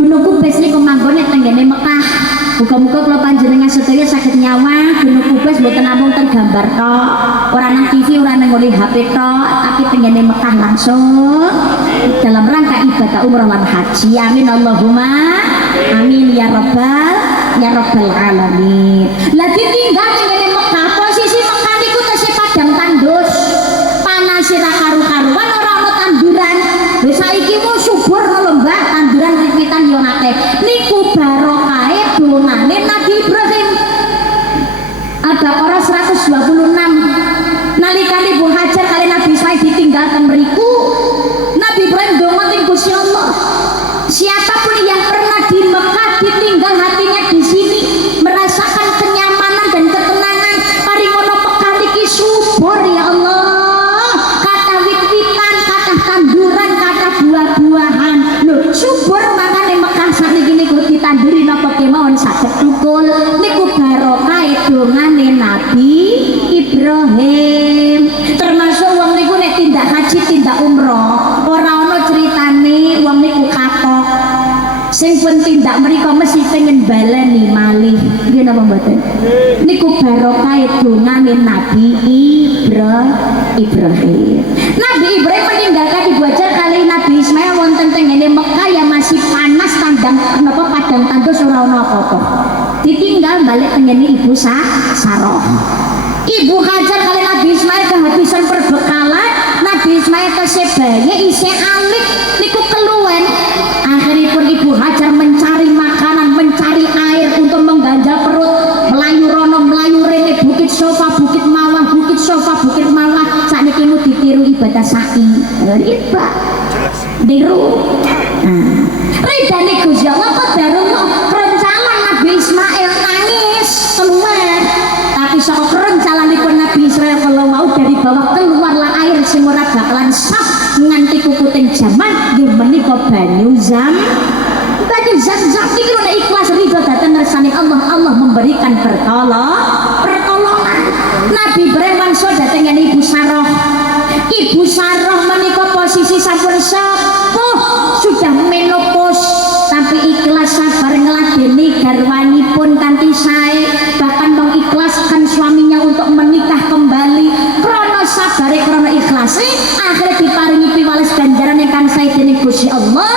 Gunung Kubais niku manggone teng ngene Mekah. Muga-muga kula panjenengan sedaya saged nyawang Gunung Kubais mboten namung teng gambar tok, ora nang TV, ora nang HP tok, tapi teng ngene Mekah langsung dalam rangka ibadah umrah lan haji. Amin Allahumma amin ya rabbal alamin. Lah ditinggal teng ngene Mekah, posisi Mekah niku tesih padang tandus. Panase ra karu-karuan, ora ana tanduran. Wis saiki mu subur lho Mbak, tanduran wit-witan yo akeh. Niku barokahe dongane Nabi Ibrahim. Al-Baqarah 126. Nalikane Bu Hajar kali Nabi Ismail ditinggalkan mriku, Nabi Ibrahim donga ning Gusti Allah. Siapapun yang pernah di Mekah ditinggal hatinya di sini, merasakan kenyamanan dan ketenangan. Paringono Mekah niki subur ya Allah. Kata wit-witan, kata tanduran, kata buah-buahan. Lho, subur makane Mekah sakniki niku ditanduri napa kemawon saged tukul. Niku barokah dongane Nabi Ibrahim. Termasuk wong niku nek tindak haji, tindak umroh, ora ana critane wong niku kapok. Sing pun tindak mriku mesti pengen baleni malih. Nggih napa mboten? Niku barokah dongane Nabi Ibrahim. Nabi Ibrahim meninggalkan Ibu Hajar kali Nabi Ismail wonten teng ngene Mekah yang masih panas tandang napa padang tandus ora ana apa-apa. Ditinggal balik teng ngene Ibu Sarah. Ibu Hajar kali Nabi Ismail kehabisan perbekalan. Nabi Ismail tesih bayi isih alit niku keluwen. Akhiripun Ibu Hajar mencari makanan, riba diru ridane Gusti Allah kok baru kerencalan Nabi Ismail nangis keluar tapi saka kerencalanipun Nabi Israel kalau mau dari bawah keluarlah air sing ora bakalan sah nganti kukuting jaman nggih menika banyu zam iki lho nek ikhlas ridho dhateng ngersani Allah memberikan pertolongan Nabi Ibrahim mangsa dhateng Ibu Sarah menika posisi sampun sepuh sudah menopause tapi ikhlas sabar ngeladeni garwanipun kanthi sae bahkan mengikhlaskan suaminya untuk menikah kembali krana sabare krana ikhlase akhirnya diparingi piwales ganjaran ingkang sae dening Gusti Allah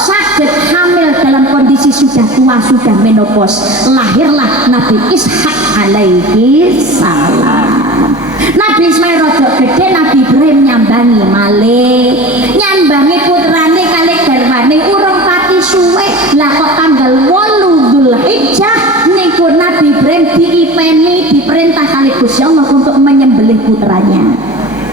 saged hamil dalam kondisi sudah tua sudah menopause lahirlah Nabi Ishak alaihi salam. Nabi Ismail rodok gede Nabi Ibrahim nyambangi malih nyambangi putrane kali garwane urung pati suwe lah kok tanggal 8 Dzulhijjah niku Nabi Ibrahim diperintah kali Gusti Allah untuk menyembelih putranya.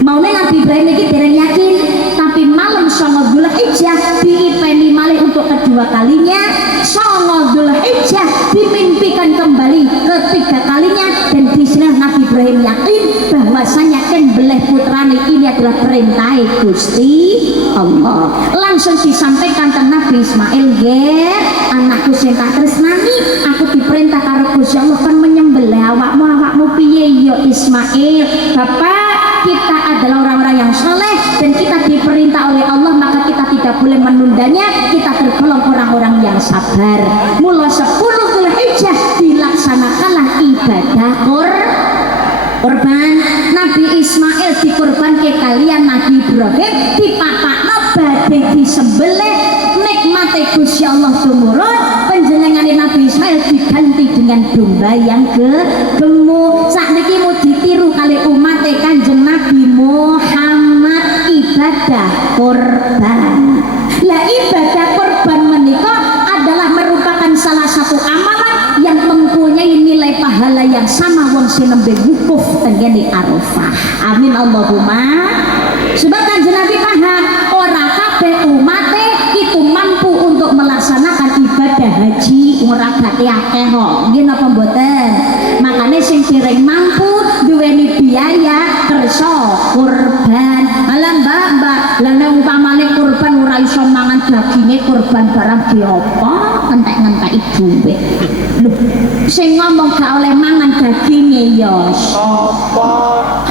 Maune Nabi Ibrahim iki dereng yakin tapi malam 9 Dzulhijjah diipeni malih untuk kedua kalinya 9 Dzulhijjah dimimpikan kembali ketiga kalinya dan disinilah Nabi Ibrahim yakin bahwasanya kan beleh putrane ini adalah perintah Gusti Allah. Langsung disampaikan ke Nabi Ismail, "Nggih, anakku sing tak tresnani, aku diperintah karo Gusti Allah kan menyembelih awakmu piye ya Ismail? Bapak, kita adalah orang-orang yang saleh dan kita diperintah oleh Allah maka kita tidak boleh menundanya, kita tergolong orang-orang yang sabar. Mula 10 Dzulhijjah dilaksanakanlah ibadah kurban. Nabi Ismail dikurban ke kalian Nabi Ibrahim dipapakno badhe disembelih nikmate Gusti Allah tumurun panjenengane Nabi Ismail diganti dengan domba yang gemuk. Sakniki mau ditiru kali umat Kanjeng Nabi Muhammad ibadah kurban. Lah ibadah kurban menika adalah merupakan salah satu amalan yang mempunyai nilai pahala yang sama wong sing nembe wukuf tengene Arafah. Amin Allahumma. Sebab Kanjeng Nabi paham ora kabeh umate itu mampu untuk melaksanakan ibadah haji ora gate akeh kok. Nggih napa mboten? Makanya sing dereng mampu duweni biaya kersa kurban. Alah mbak, lah nek umpamane kurban ora iso mangan daginge kurban barang diopo entek-entek duwe. Lho, sing ngomong gak oleh mangan daginge ya sapa?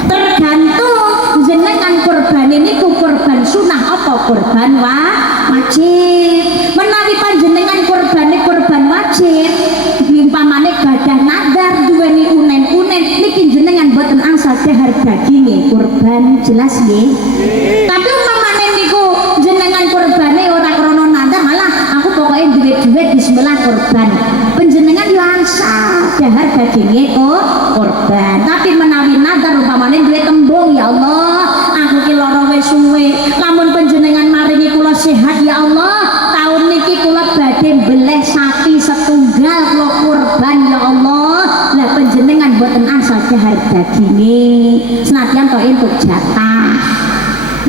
Tergantung jenengan kurban ini kurban sunah apa kurban wajib. Menawi panjenengan kurban wajib umpamane gadah nadar duweni unen-unen niki jenengan boten angsal dahar daginge kurban jelas nggih. Tapi umpamane niku jenengan kurbane ora krana nadar malah aku pokoknya duwe-duwe bismillah kurban. Panjenengan yo angsal dahar daginge kurban. Tapi menawi nadar umpamane duwe tembung ya Allah, aku ki lara wis suwe. Lamun panjenengan maringi kula sehat ya Allah, tahun niki kula badhe beleh sapi setunggal kula kurban ya Allah. Lah panjenengan boten asal dahar daginge senadyan to entuk jatah.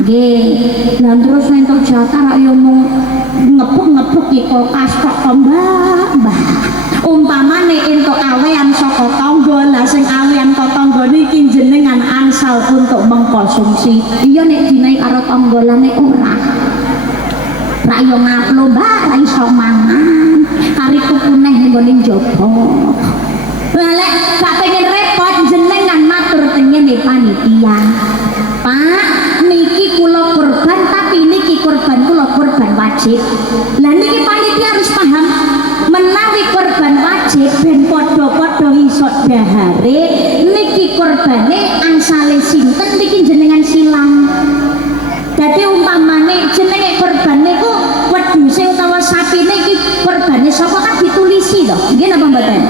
Nggih. Lah terus entuk jatah rak yo mung ngepuk-ngepuk ki kulkas kok mbah. Umpamane entuk awean saka tangga, lah sing awean kok tangga niki jenengan angsal untuk mengkonsumsi. Iya nek dinaik karo tangga lah nek ora. Rak yo ngaplo mbah ra iso mangan. Kari kukuneh nggone njaba. Lah lek gak pengen repot jenengan matur tengene panitia. Pak, niki kula kurban tapi niki kurban kula kurban wajib. Lah niki panitia harus paham menawi kurban wajib ben padha-padha iso dahare niki kurbane angsale sinten niki jenengan silang. Dadi umpamane jenenge kurban niku wedhuse utawa sapine iki kurbane sapa kan ditulisi to. Nggih napa mboten?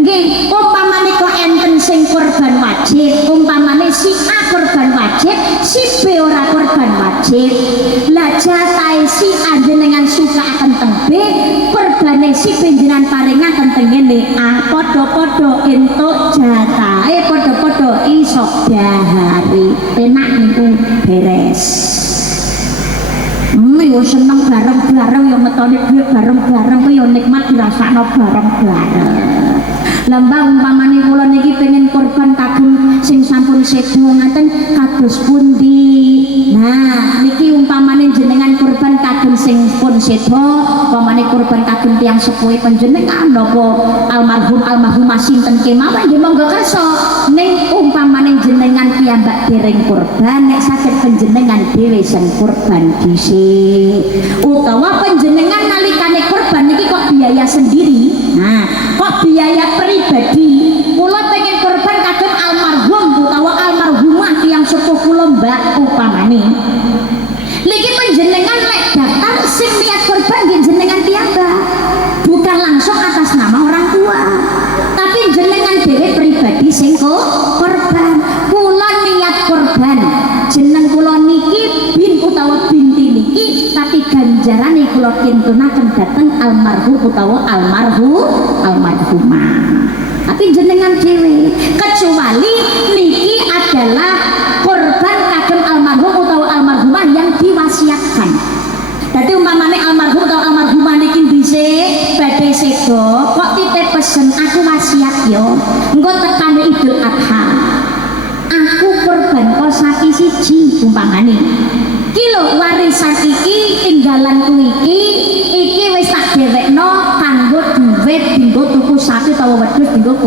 Nggih, umpamane kok enten sing kurban wajib, umpamane si A kurban wajib, si B ora kurban wajib. Lah jatahe si A jenengan suka akan teng B, kurbane si B jenengan paringaken teng ngene A, padha-padha entuk jatahe, padha-padha iso dahari. Penak niku beres. yo seneng bareng-bareng yo ngetoni dhuwit bareng-bareng ku yo nikmat dirasakno bareng-bareng. Lambang umpamane kula niki pengen korban kagem sing sampun sedo ngaten kados pundi. Nah, niki umpamane jenengan korban kagem sing pun sedo, umpamane korban kagem tiyang sepuhe panjenengan napa almarhumah sinten kemawon nggih monggo kersa. Ning umpamane jenengan piyambak dereng korban nek saged panjenengan dhewe sing korban dhisik. Utawa panjenengan nalikane korban niki kok biaya sendiri. Nah, kok biaya pribadi kula pengen korban kagem almarhum utawa almarhumah tiyang sepuh kula mbak upamane niki panjenengan lek daftar sing niat korban nggih jenengan piyambak bukan langsung atas nama orang tua tapi jenengan dhewe pribadi sing korban. Kula niat korban jeneng kula niki bin utawa binti niki tapi ganjarane kula kintunaken dhateng almarhum utawa almarhumah tapi jenengan dewe kecuali niki adalah korban kagem almarhum utawa almarhumah yang diwasiatkan. Jadi umpamane almarhum atau almarhumah niki dhisik badhe sedo kok titip pesen aku wasiat yo engko tekan Idul Adha aku korban kok sapi siji umpamane iki lho warisan iki tinggalanku iki wis tak dhewekno kanggo duit dinggo tuku sapi utawa wedhus dinggo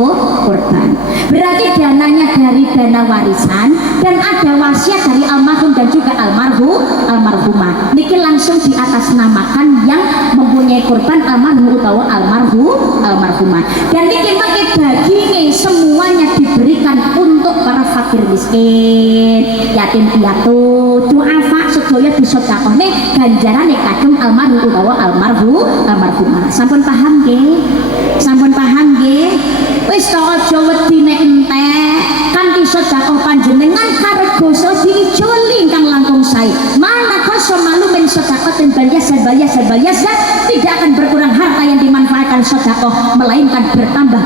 korban. Berarti dananya dari dana warisan dan ada wasiat dari almarhum dan juga almarhumah. Niki langsung diatasnamakan yang mempunyai korban almarhum utawa almarhumah. Dan niki pakai dagingnya semuanya diberikan untuk para fakir miskin, yatim piatu, duafa sedaya disedekahne ganjarane kagem almarhum utawa almarhumah. Sampun paham nggih? Sampun paham nggih? Wis to aja wedi nek entek kanthi sedekah panjenengan karegoso diijoli ingkang langkung sae. Mana koso malu men sedekatin balyas tidak akan berkurang harta yang dimanfaatkan sedekah melainkan bertambah.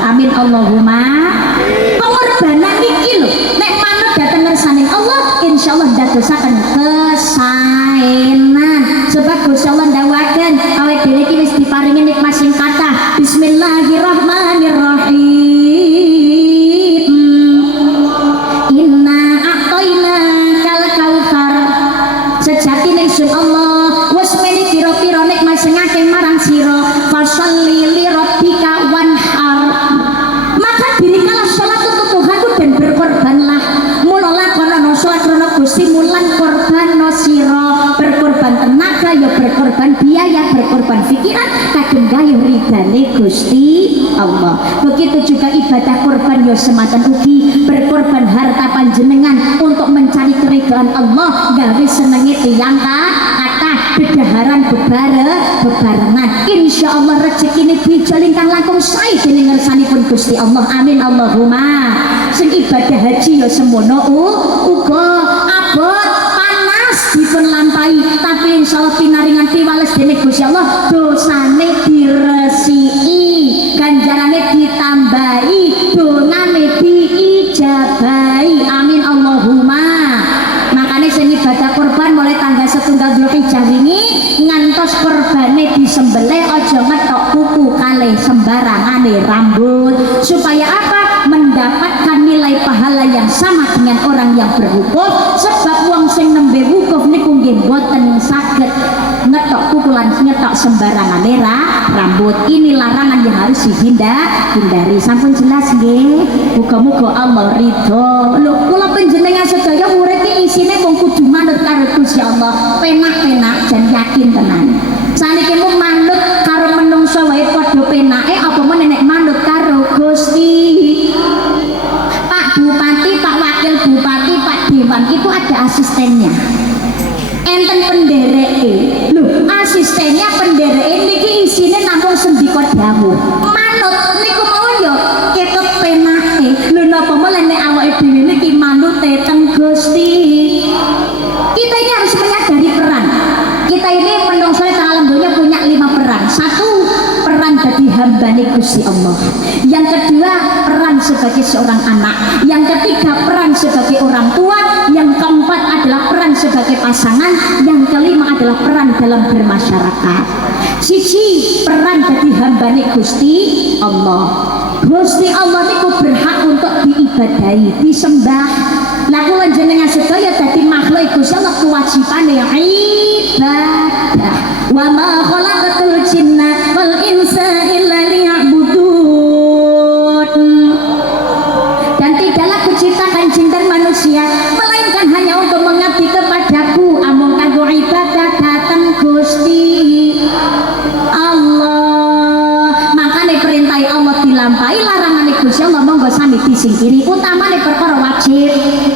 Amin Allahumma. Pengorbanan iki lho nek manut dhateng ngersaning Allah insyaallah dadosaken kesaenan. Sebab Gusti Allah ndawaken awake dhewe iki wis diparingi nikmat sing kathah. Bismillahirrahmanirrahim. Inna a'tainakal kautsar. Sejatine ingsun Allah wis meni pira-pira nikmat sing akeh marang sira. Fasholli li rabbika wanhar. Maka dirikanlah salat untuk Tuhanmu dan berkorbanlah. Mula lakonono salat krana Gusti mulan korban sira. Berkorban tenaga ya berkorban biaya, berkorban pikiran kagem gayuh ridane Gusti Allah. Begitu juga ibadah korban ya sematan ugi berkorban harta panjenengan untuk mencari keridhaan Allah gawe senenge tiyang kathah bedaharan bebarengan. Insyaallah rezekine dijalingkan langkung sae dening ngersanipun Gusti Allah. Amin Allahumma. Sing ibadah haji ya semono uga abot dipun lampahi tapi insyaallah pinaringan piwales dening Gusti Allah dosane diresiki ganjarane ditambahi dongane diijabahi. Amin Allahumma. Makanya sing ibadah korban mulai tanggal 1 Dzulhijjah wingi ngantos korbane disembelih aja ngetok kuku kalih sembarangane rambut supaya apa? Mendapatkan nilai pahala yang sama dengan orang yang berwukuf. Sebab wong sing nembe wukuf niku nggih boten saged ngetok kukulan ngetok sembarangane rambut. Ini larangan yang harus dihindari. Sampun jelas nggih? Muga-muga Allah ridho. Lho kula panjenengan sedaya urip iki isine mung kudu manut karo Gusti Allah. Penak-penak jan yakin tenan. Saniki mung manut karo menungso wae padha penake apa meneh nek manut karo Gusti. Pak Bupati, Pak Wakil Bupati, Pak Dewan itu ada asistennya. Enten pendereke. Loh, asistennya pendereke niki isine namung sendika dawuh. Manut niku mau yo ketok penake. Lho napa mulane nek awake dhewe niki manute teng Gusti. Kita ini harus menyadari peran. Kita ini menungso teng alam dunya punya 5 peran. 1, peran jadi hambane Gusti Allah. Yang kedua, peran sebagai seorang anak, yang ketiga peran sebagai orang tua, yang keempat adalah peran sebagai pasangan, yang kelima adalah peran dalam bermasyarakat. Siji, peran dari hambane Gusti Allah. Gusti Allah niku berhak untuk diibadahi, disembah. Lah kula jenengan sedaya dadi makhluk Gusti Allah kewajibane ibadah. Wa ma khalaqatul jinna wal insa illa liya'budun. Dan tidaklah kuciptakan jin dan manusia melainkan hanya untuk mengabdi kepadaku, amung kanggo ibadah datang Gusti Allah. Makanya perintah Allah dilampahi, larangan Gusti Allah monggo sami disingkiri. Utamane perkara wajib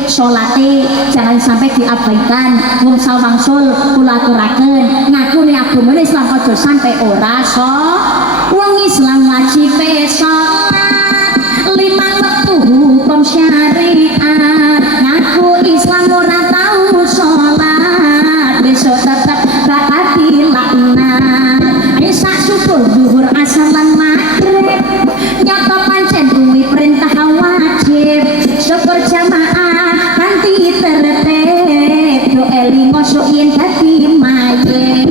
salate jangan sampai diabaikan. Wong sawangsul kula aturaken ngakune agamane Islam aja sampai ora wong Islam wajib salat 5 wektu hukum syariat. Ngaku Islam ora tau salat besok tetep bakal dilaknat. Isya subuh zuhur asar lan maghrib nyata pancen kuwi perintah wajib. Syukur jamaah kanthi tertib do elingo sok yen dadi mayit.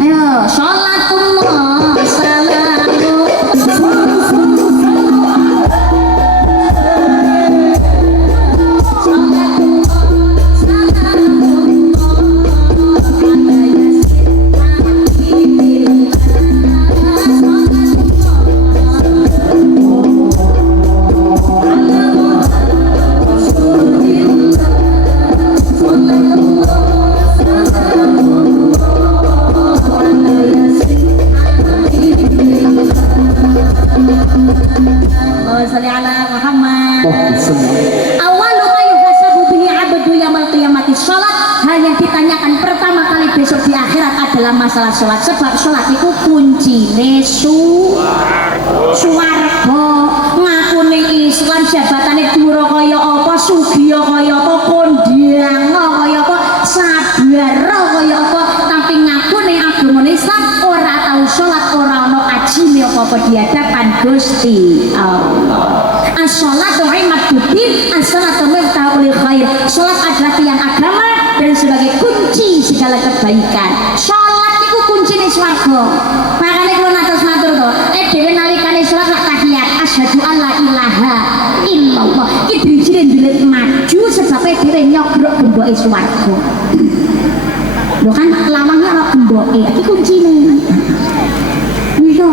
Ayo salatullah salamu Salli ala Muhammad. Awalu ma yuhasabu bihi 'abdu yaumil qiyamati shalat. Hal yang ditanyakan pertama kali besok di akhirat adalah masalah salat, sebab salat itu kuncine swarga. Ngakune Islam jabatane dhuwur kaya apa, sugih kaya apa, kondang kaya apa, sabar kaya apa, tapi ngakune agama Islam ora tau salat, ora ono ajine apa-apa di hadapan Gusti Allah. As-sholatu imaduddin, as-sholatu miftahul khair. Salat adalah tiang agama dan sebagai kunci segala kebaikan. Salat itu kuncine swarga. Makane kula natos matur to, dhewe nalikane salat lak tahiyat asyhadu alla ilaha illallah. Iki drijine ndelet maju sebab dhewe nyogrok gemboke swarga. Lho kan lawangnya ora gemboke, iki kuncine. Iya.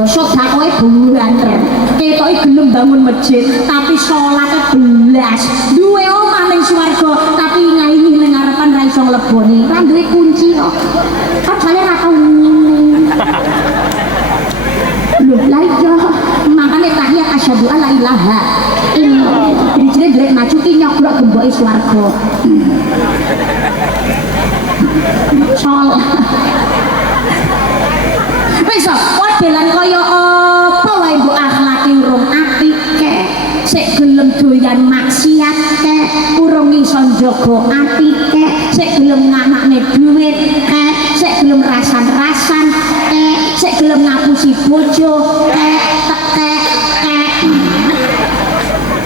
Bosok dakoe bulanter. Ketoke gelem bangun masjid, tapi salate belas. Duwe omah ning swarga, tapi ngaini ning ngarepan ra iso mlebone. Ra duwe kunci kok. Padahal ra tau ngene. Lho, la iya. Makane tahiyat asyhadu alla ilaha illallah. Dijine ndelek maju ki nyobrok gemboke swarga. Salat. Wis modelan kaya apa wae mbok akhlake urung apik kek, sik gelem doyan maksiat kek, urung iso njaga ati kek, sik gelem nganakne dhuwit kek, sik gelem rasan-rasan kek, sik gelem ngapusi bojo kek, tekek kek.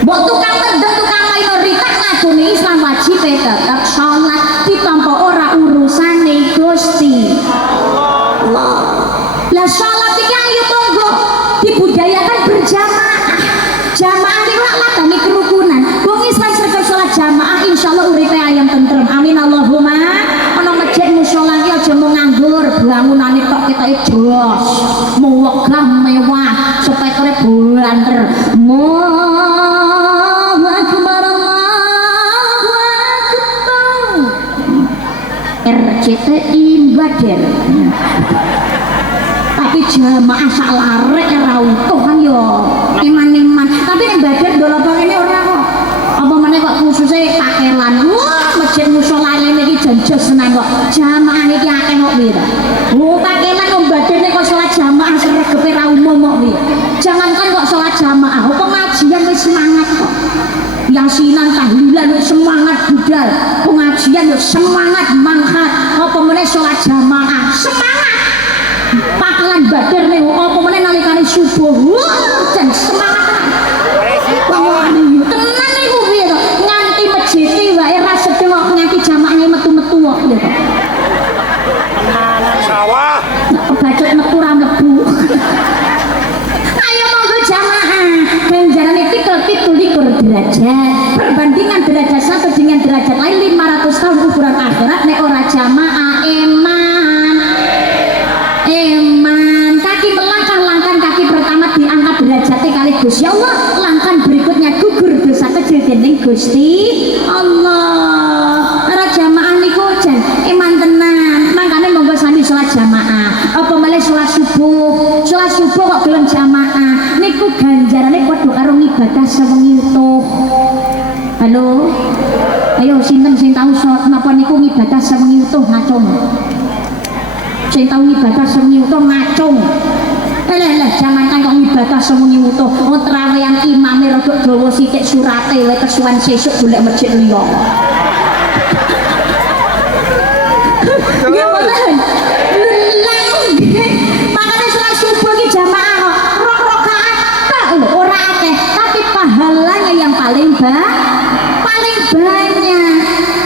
Mbok tukang tendang, tukang minoritas ngagune Islam wajib tetep salat ditampa ora urusane Gusti Allah. Lah salat iki ayo monggo dibudayakan berjamaah. Jamaah niku lak ladani kerukunan. Wong Islam sregep salat jamaah insyaallah uripe ayam tentrem. Amin Allahumma. Ana masjid musala iki aja mung nganggur, bangunane tok ketoke jos, mewegah mewah, spekere bulanter. Allahu akbar Allahu akbar. RCTI Bader. Tapi jamaah sak larek ora utuh kan yo iman-iman. Tapi nek badan dolop kene ora kok. Apa meneh kok khususe pakelan. Wah, masjid musala ngene iki janjos tenan kok. Jamaah iki akeh kok piye ta? Oh, pakelan wong badane kok salat jamaah sregepe ra umum kok piye. Jangankan kok salat jamaah, pengajian wis semangat kok. Yasinan tahlilan semangat budal, pengajian yo semangat mangkat. Apa meneh salat jamaah semangat. Pakalan badar nih, apa meneh nalikane subuh dan semangat tenan iku piye to nganti masjid wae ra sedeng nganti jamaahnya metu-metu kok ya to Sawah. bacot metu ra mlebu ayo monggo jamaah ganjaran itu ke 17 derajat perbandingan derajat satu dengan derajat lain 500 tahun ukuran akhirat nek ora jamaah eman kaki melangkah kaki pertama diangkat derajatnya kali Gusti Allah langkah berikutnya gugur dosa kecil dening Gusti Allah para jamaah niku jan iman tenan makanya monggo sami sholat jamaah apa malah sholat subuh kok belum jamaah niku ganjarane padha karo ibadah sewengi utuh halo ayo sinten sing tahu sholat napa niku ibadah sewengi utuh ngacung sing tahu ibadah sewengi utuh ngacung jangan kan kok ibadah sewengi utuh trawean imame rada dawa sithik surate wae kesuwen sesuk golek masjid liya ya boten makanya sholat subuh ki jamaah kok rakaat tak ora akeh tapi pahalanya yang paling banyak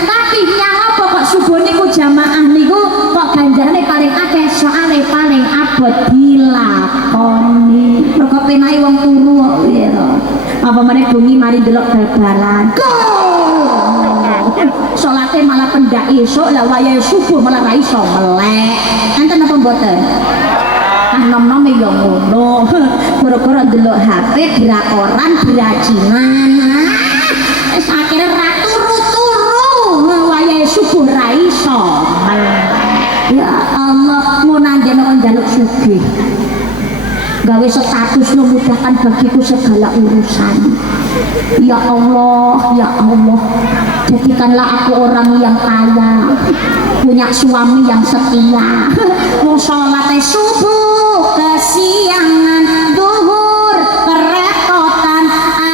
tapi nyapa kok subuh niku jamaah niku kok ganjarane paling akeh soalnya paling abot dilakoni mergo penake wong turu kok ya apa meneh bengi mari delok bal-balan salate malah pendak esuk lah wayahe subuh malah ra iso melek enten apa mboten nom-nom ya ngono gara-gara delok HP drakoran berajinan wis akhire ra turu-turu wayahe subuh ra iso ya Allah ngunandene kon njaluk sugih gawe status memudahkan bagiku segala urusan ya Allah jadikanlah aku orang yang kaya punya suami yang setia mau sholat subuh kesiangan duhur kerepotan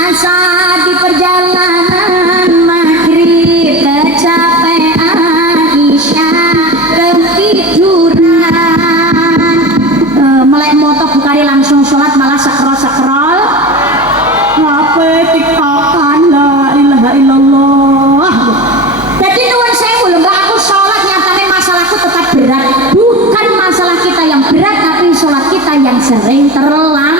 asar di perjalanan maghrib kecapean isya ketiduran melek motor bukari langsung sholat malah scroll HP tiktokan la ilaha illallah jadi nuwun sewu lho mbak aku sholat nyatanya masalahku tetap berat bukan masalah kita yang berat tapi sholat kita yang sering terlambat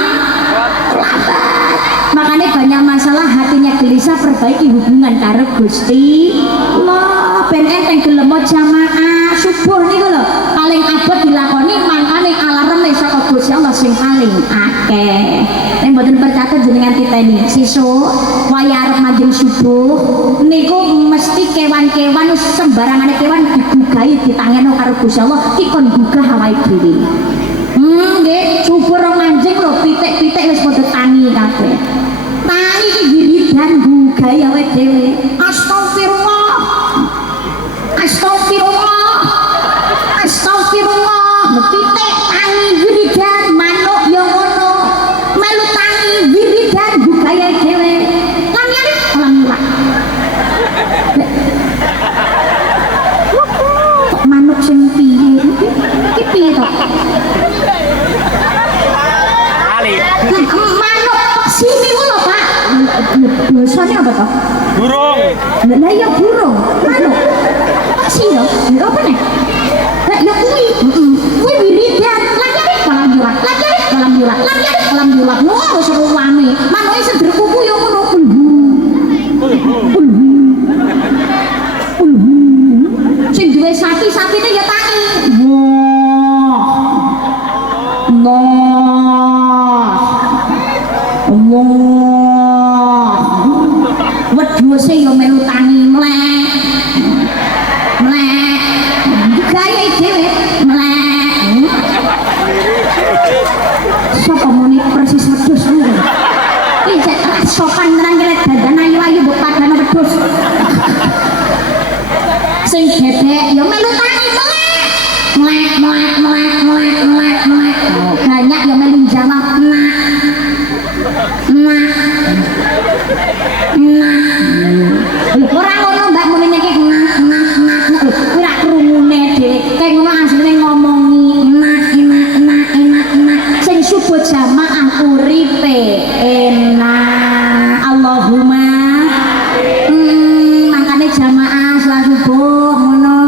makanya banyak masalah hatinya gelisah perbaiki hubungan karo Gusti Allah ben enteng gelem jamaah subuh niku lho paling abot dilakoni mangkane alarm saka Gusti Allah sing paling akeh nek mboten percaya jenengan titeni sesuk waya arep manjing subuh niku mesti kewan-kewan sembarangane kewan digugahi ditangeno karo Gusti Allah iki kon gugah awake dhewe nggih subuh rong manjing lho pitik-pitik wis padha tangi kabeh tangi iki wiridan gugahi awake dhewe astagfirullah pitik tangi wiridan manuk yo ngono melu tangi wiridan gugaya dhewe lan nyari alam kok manuk sing piye iki piye to Ali. manuk sini lho Pak biasane apa to Burung. lah ya burung manuk sini lho apa nih ya kuwi wiridan kolam yulat wah seru wame manuke seder kuku ya ngono sing duwe sapi-sapine ya tangi wedhuse ya melu tangi mlek gaya dhewe mlek sapa muni persis wedhus kuwi iki sopan nang kene dandan ayu-ayu mbok padane wedhus sing bebek ya melu tangi mlek banyak ya melu jawab ora ngono mbak muni iki ora krungune dhewe kaya ngono asline ngomongi enak sing subuh jamaah salat subuh ngono.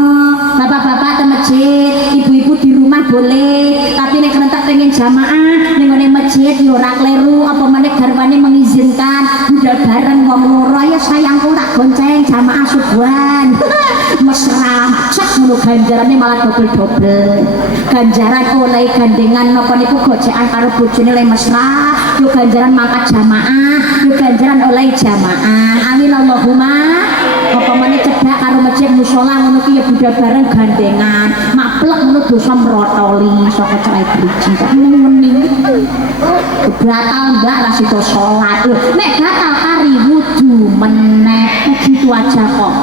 Bapak-bapak ke masjid, ibu-ibu di rumah boleh, tapi nek rentak pengen jamaah ning ngene masjid yo ora kleru apa meneh garwane mengizinkan budal bareng wong loro ya sayangku tak gonceng jamaah subuhan. Mesra cak ngono ganjarane malah dobel-dobel. Ganjaran oleh gandengan napa niku gojekan karo bojone le mesra, yo ganjaran mangkat jamaah, yo ganjaran oleh jamaah. Amin Allahumma. Apa meneh cedak karo masjid musala ngono ki ya budal bareng gandengan. Maplek ngono dosa mrotoli saka cerai driji. Kok muni. Batal mbak ra sida salat. Nek batal kari wudu meneh gitu aja kok.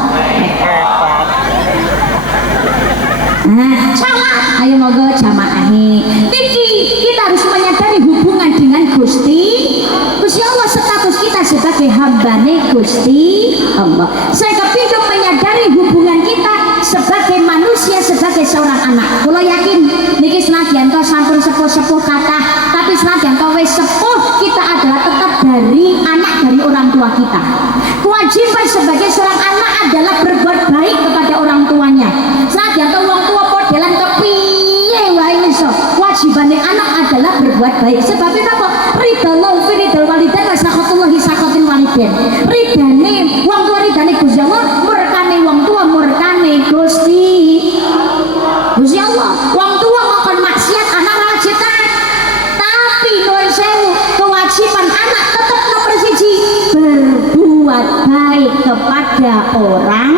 Salat, ayo moga jamaah niki kita harus menyadari hubungan dengan Gusti Allah, status kita sebagai hambane Gusti Allah. Saya kepingin menyadari hubungan kita sebagai manusia, sebagai seorang anak. Kula yakin niki senajan to sampun sepuh-sepuh kata, tapi senajan to wis sepuh, kita adalah tetap dari anak dari orang tua kita. Kewajiban sebagai seorang anak adalah berbuat baik kepada orang tuanya. Senajan to wong tua modelan kepiye wae iso, wajibane anak adalah berbuat baik. Sebab apa? Ridallahu fi ridal walidain wa sakhatullahi sakhatul walidain. Ridane wong tua ridane Gusti Allah, murkane wong tua murkane Gusti Allah. Wong tua makan maksiat anak wajib taat. Tapi nuwun sewu, kewajiban anak tetap nomor siji berbuat baik kepada orang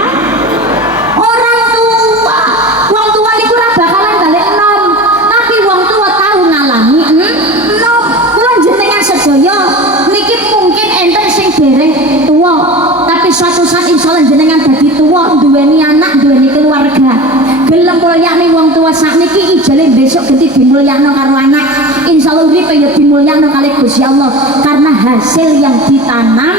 tua. Wong tua niku ora bakalan balik enom, tapi wong tua tahu ngalami enom. Kula jenengan sedaya niki mungkin enten sing dereng tua, tapi suatu saat insyaallah jenengan dadi tua, duweni anak, duweni keluarga. Gelem mulyane wong tua sakniki ijale besok ganti dimulyakno karo anak. Insyaallah uripe ya dimulyakno kali Gusti Allah, karena hasil yang ditanam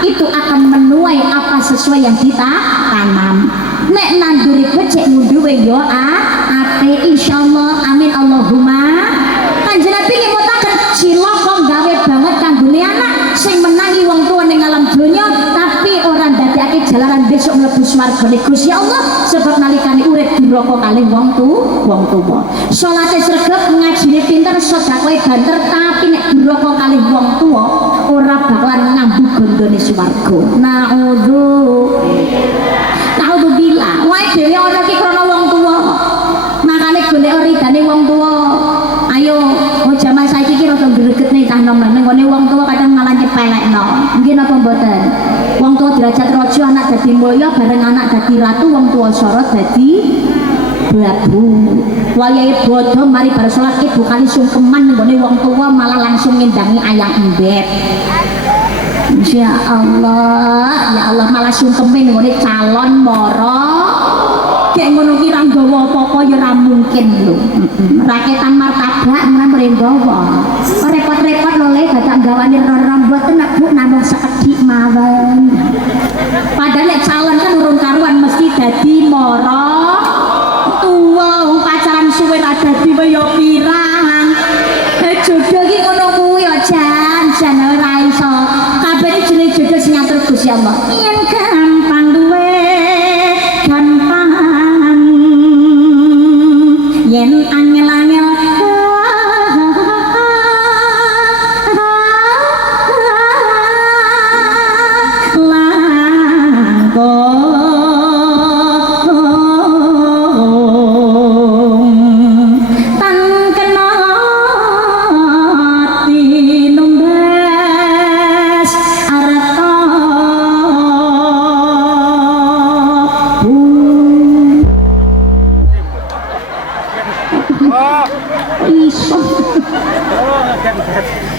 itu akan menuai apa sesuai yang kita tanam. Nek nanduri becik ngunduwe yo ate insyaallah. Amin Allahumma. Kanjeng Nabi ngimutaken cilaka gawe banget kanggone anak sing menangi wong tua ning alam donya tapi ora ndadekake jalaran besok mlebu swargane Gusti Allah, sebab nalikane urip diroko kalih wong tuwa. Salate sregep, ngajine pinter, sedekahe banter, tapi nek diroko kalih wong tuwa ora bakalan ngambung gondone swarga. Naudzubillah. Wae dhewe ana ki krana wong tuwa. Makane golek ridane wong tuwa. Ayo, jaman saiki ki rada gregetne tah nom nang ngene wong tuwa kadang malah nyepelekno. Nggih napa mboten? Wong tuwa derajat raja, anak dadi mulya, bareng anak dadi ratu, wong tuwa sorot dadi babu. Wayahe bodho mari bar salat ibu kali sungkeman nggone wong tuwa malah langsung ngendangi ayam embet. Ya Allah, ya Allah malah sungkeme nggone calon mara. Kayak ngono ki ra nggawa apa-apa ya ora mungkin lho. Raketan martabak menawa nggawa. Repot-repot lho le dadak gawane ron-ron mboten nek Bu namung sekedhik mawon. Padahal nek calon kan urung karuan mesti dadi mara tuwa, pacaran suwe ra dadi ya pirang. Jodoh ki ngono kuwi ya jan ora iso. Kabeh jenenge jodoh sing ngatur Gusti Allah. Yen gampang duwe gampang, yen angel-angel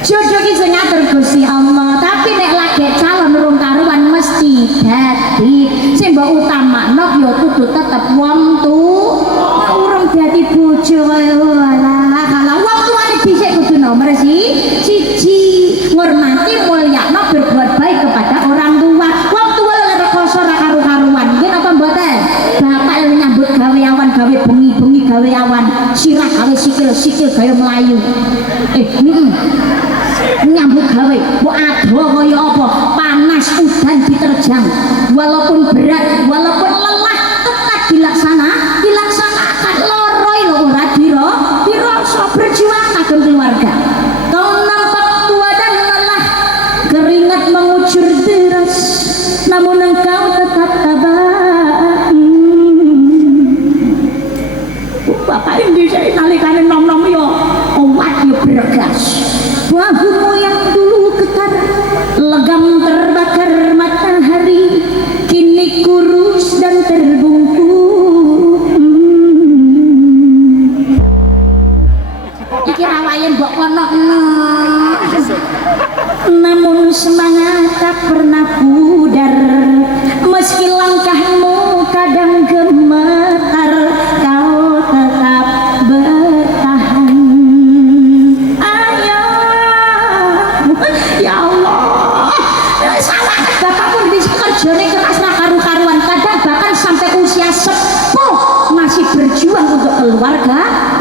jodoh ki sing ngatur Gusti Allah, tapi nek lagi calon urung karuan mesti dadi sing mbok utamakno ya kudu tetep wong tuwa. Urung dadi bojo walah kalau wong tuane dhisik kudu nomor siji, ngurmati mulyakno berbuat baik kepada orang tua. Wong tua lek rekoso ra karu-karuan nggih napa mboten? Bapak nyambut gawe awan gawe bengi-bengi gawe awan, sirah gawe sikil gawe melayu. Nyambut gawe mbok ado kaya apa, panas udan diterjang, walaupun berat, walaupun lelah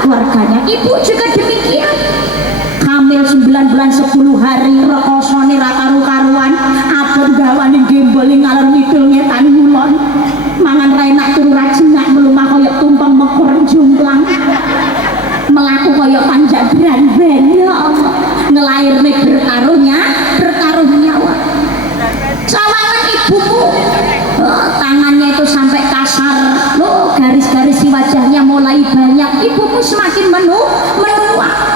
keluarganya. Ibu juga demikian. Hamil 9 bulan 10 hari, rekosone ra karu-karuan, apun gawane gembole ngalor ngidul ngetan ngulon. Mangan ra enak turu ra jenak, melumah kaya tumpeng mekor jumplang. Melaku kaya panjak branben, ya Allah. Ngelairne bertaruh nyawa. Sawangan ibuku, tangannya itu sampai kasar, loh garis-garis di wajahnya mulai banyak. Ibuku semakin menua.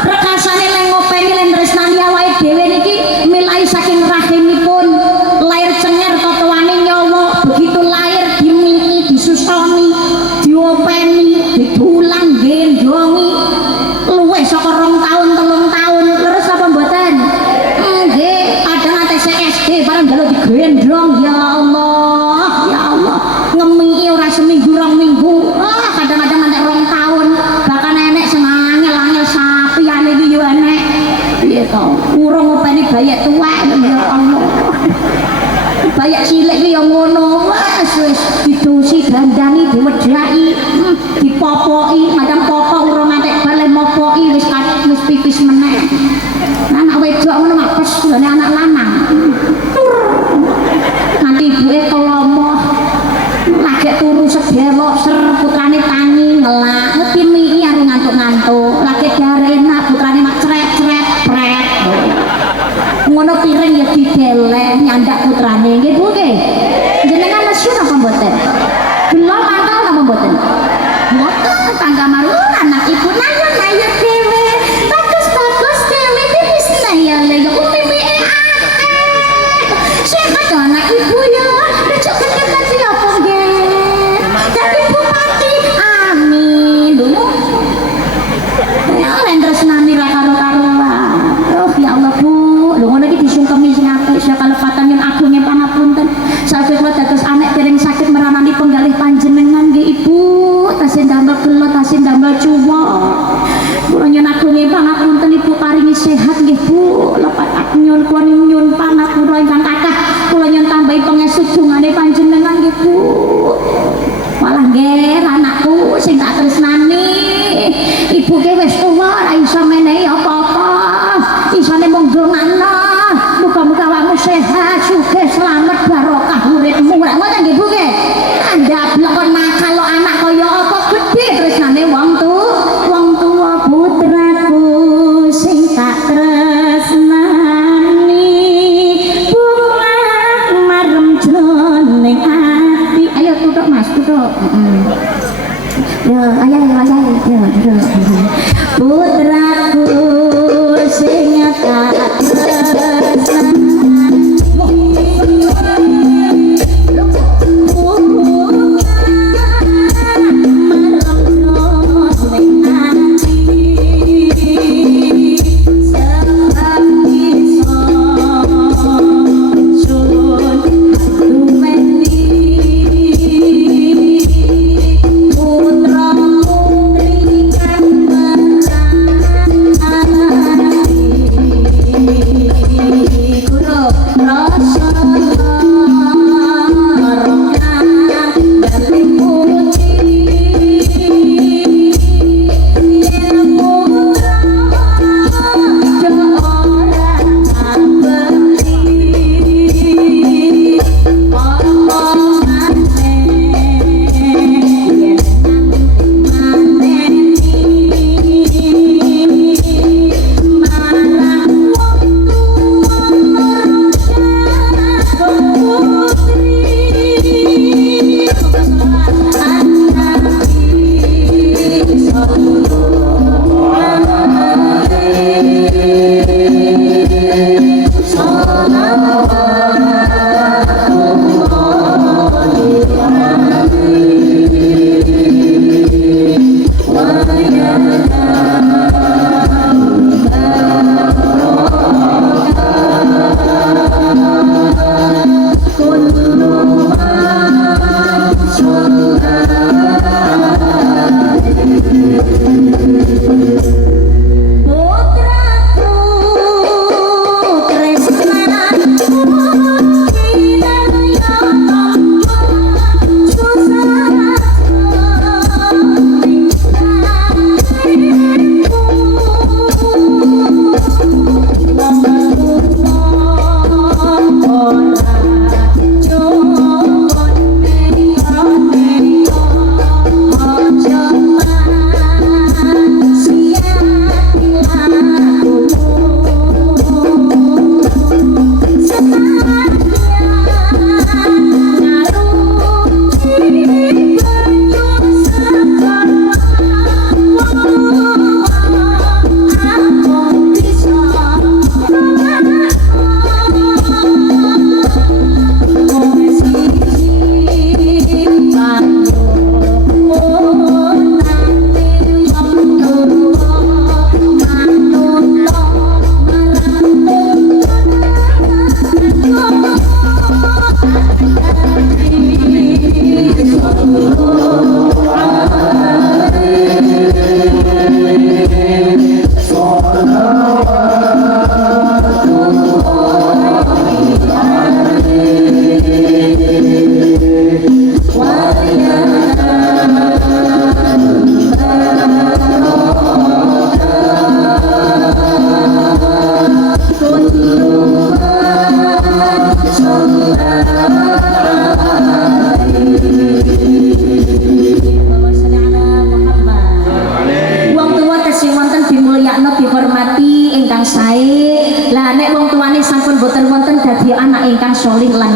Rekasane leng ngopeni leng tresnani awake dhewe niki milai saking rahimipun. Lair cenger totoane nyawa, begitu lair dimiki, disusoni, diopeni, didulang, gendongi. Luwih saka 2 tahun 3 tahun terus apa mboten? Nggih, kadang ate SD bareng jalo digendong. Ya Allah, ya Allah. Ngemiki ora seminggu 2 minggu. Kadang-kadang nek 2 tahun bahkan enek sing angel-angel sapiane iki yo enek. Piye to? Urung ngopeni bayek tuwek ya Allah. Bayek cilik iki yo ngono. Wis didusi dandani diwedhaki, dipopoki, madang popok urung ngantek bale mopoki wis pipis meneh. Anak wedok ngono mapes jane anak lanang. Nanti ibuke kelomo. Lagi turu sedewok ser putrane tangi ngelak, ngerti miki aku ngantuk-ngantuk. Lagi dare enak putrane mak cret-cret pret. Ngono piring ya dideleh nyandak putrane nggih Bu nggih. Jenengan masyhur apa mboten? Belum mangkal apa mboten? Mboten tangga maru anak ibu nayon dhewe. Bagus dhewe wis naya le yo mimike akeh. Siapa to anak ibu ya? Becok kentet ya apa nggih? Dadi bupati. Amin. Lho. Ya lendres nami ra karo-karuan. Oh ya Allah Bu, lho ngono iki disungkemi sing apik sak kalepatan yen agung yen pangapunten. Saking kula dados anak dereng sakit meranani penggalih panjenengan nggih Ibu. Tasih ndamel gelo, tasih ndamel cuwo. Kula nyuwun agung pangapunten Ibu paringi sehat nggih Bu. Lepat nyuwun kula nyuwun pangapura ingkang kathah. Kula nyuwun tambahi pangestu dungane panjenengan nggih Bu. Malah nggih anakku sing tak tresnani. Ibu ki wis tuwa ora iso menehi apa-apa. Isane mung ndongakno. Muga-muga awakmu sehat, sugih, selamat, barokah uripmu. Ora ngoten nggih Bu nggih. Ndablek kon nakal lo anak kaya apa gedhe tresnane wong tuwa putraku sing tak tresnani. Bunga marem jroning ati. Ayo tutuk Mas, tutuk. Yo, ayo. Putraku sing tak tresnani. Putra putri kan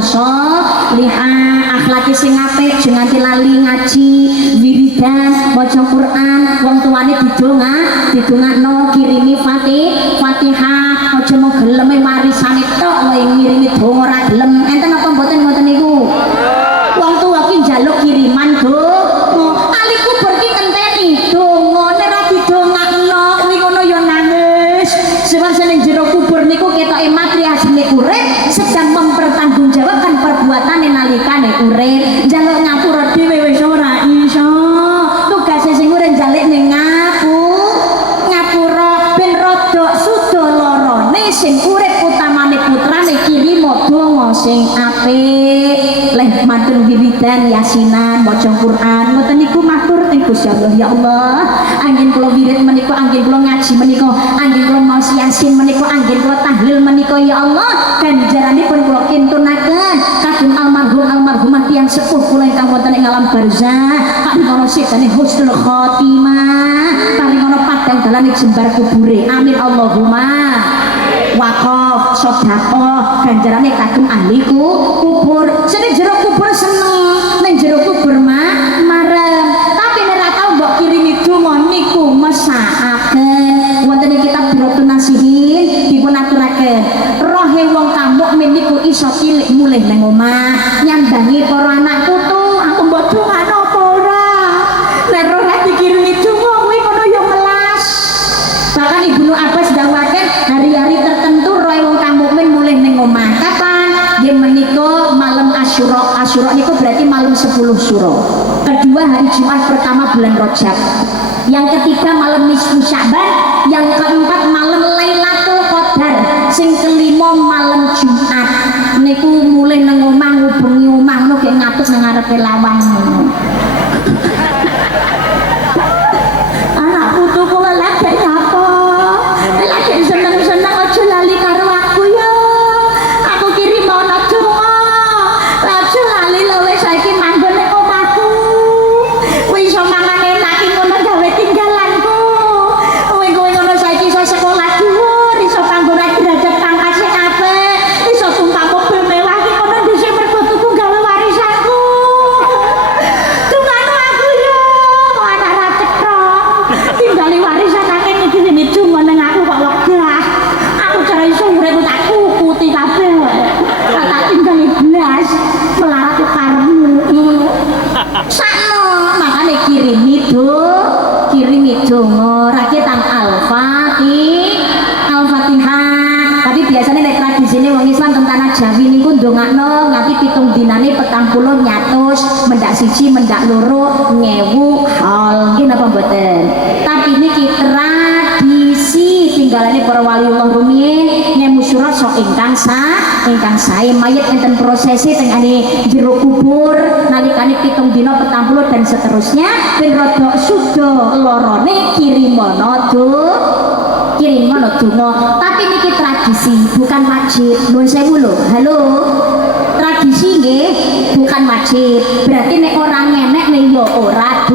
sholihah, akhlake sing apik, aja nganti lali ngaji, wiridan, maca Quran, wong tuane didongakno kirimi Fatihah, aja mung geleme warisane tok wae ngirimi donga ora gelem. Enten apa mboten ngoten niku? Wong tuwa ki njaluk kiriman donga, ali kubur ki ngenteni donga, nek ora didongakno kuwi ngono ya nangis. Sebab seneng jero kubur niku ketoke mati asline urip, sedang mempertanggungjawabkan perbuatane nalikane urip. Njaluk ngapura dhewe wis ora iso. Tugase sing urip njaluk ning ngapura ben rada suda larane sing urip utamane putrane kirima donga sing apik. Leh matur wiridan yasinan maca Quran ngoten niku matur teng Gusti Allah. Ya Allah, anggen kula wirid menika, anggen kula ngaji menika, anggen kula maos yasin menika, anggen kula tahlil menika ya Allah, ganjaranipun kula kintunaken kagem almarhumah tiyang sepuh kula ingkang wonten ing alam barzah. Paringono sedane husnul khotimah, paringono padang dalan jembar kubure. Amin Allahumma. Wakaf, sedekah, ganjarane kagem ahli kubur. Sene jero kubur seneng, ning jero kubur marem. Tapi nek ora tau mbok kirimi donga niku mesakaken. Wonten ing kitab Birotun Nasihin dipun aturaken, rohe wong kamuk niku iso cilik mulih nang omah, nyambangi para anak putu, aku mbok dongano apa ora. Nek rohe dikirimi donga kuwi ngono ya melas. Bahkan Ibnu Abbas dawuhaken hari-hari tertentu roe wong kang mukmin mulih ning omah. Kapan? Nggih menika malam Asyura. Asyura niku berarti malam 10 Syuro. Kedua hari Jumat pertama bulan Rajab. Yang ketiga malam nisfu Sya'ban, yang keempat malam Lailatul Qadar, sing kelima malam Jumat. Niku mulih nang omah ngubengi omah ngono gek ngatus nang ngarepe lawang ngono. Anak putuku lagi nyapa? Lagi seneng-seneng aja lali karo aku ya. Aku kirim ana donga. Aja lali lho wis saiki manggon ning omahku. Wis iso mangan enak iki ngono gawe tinggalanku. Kowe ngono saiki iso sekolah dhuwur, iso panggonan derajat pangkat sing apik, iso tumpang mobil mewah iki kono dhisik mergo tuku gawe warisanku. Tungane aku ya, anak ra cetok. Tinggali warisan akeh ngene donga nang aku kok lega. Aku cara iso urip tak kukuti kabeh. Tak tinggali blas melarat karepmu. Sakno makane kirimi donga rakyat Al-Fatihah. Tapi biasanya nek tradisine wong Islam teng tanah Jawi niku ndongakno nganti 7 dinane 40 nyatus, mendak siji mendak loro 1000 hal. Nggih napa mboten? Tapi niki tradisi tinggalane para waliullah rumiyin ngemu surat sok ingkang sae mayit enten prosesi teng jero kubur nalikane 7 dina 40 dan seterusnya ben rada suda larane kirimono donga. Tapi niki tradisi bukan wajib. Nuwun sewu lho. Halo. Tradisi nggih bukan wajib. Berarti nek ora ngenek ning ya ora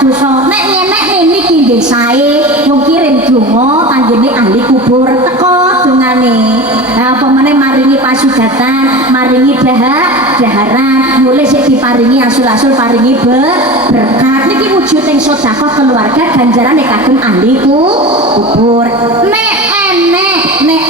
dosa. Nek ngenek niki nggih sae wong kirim donga kanggene ahli kubur teko dongane. Apa meneh maringi pasugatan, maringi daharan, mulai sik diparingi asul-asul paringi berkat. Niki wujuding sedekah keluarga ganjarane kagem ahli kubur. Nek enek, nek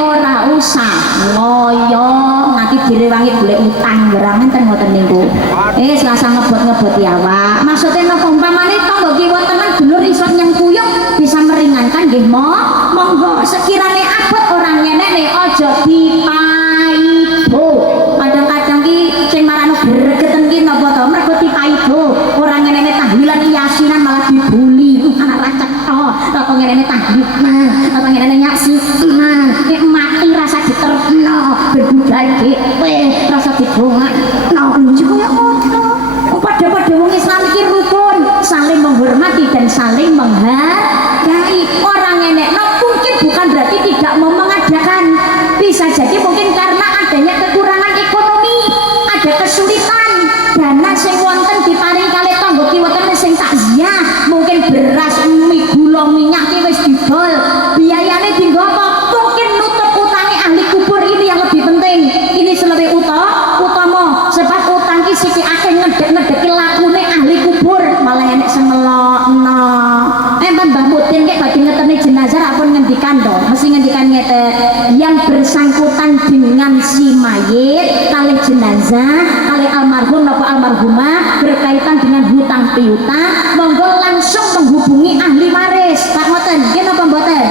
ora usah ngoyo nganti direwangi golek utang gerangan ten ngoten niku. Selasa ngebot-ngebot ya Wak. Maksudnya napa umpamane tangga kiwa tenan dulur iso nyengkuyung bisa meringankan nggih monggo. Sekirane abot orang ngenek aja dipaido. Kadang-kadang ki sing marano gregeten ki napa to mergo dipaido. Orang ngenek tahlilan yasinan malah dibuli. Anak ra cetha, apa ngenek tahlilan, apa ngenek yasinan. Nek mati rasa diterno, berbudaya dhewe, rasa didongakno. Lho kaya ngono. Pada wong Islam iki rukun, saling menghormati dan saling menghargai. Orang ngenek mungkin bukan berarti tidak mau mengadakan, bisa jadi mungkin karena adanya kekurangan ekonomi, ada kesulitan, dana sing wonten diparing kalih tangga kiwaten sing takziah, mungkin beras, mie, gula, minyak ki wis didol, biayane dienggo apa? Mungkin nutup utangi ahli kubur ini yang lebih penting. Ini sampean ngeten yang bersangkutan dengan si mayit kali jenazah kali almarhum napa almarhumah berkaitan dengan hutang piutang monggo langsung menghubungi ahli waris Pak ngoten nggih napa mboten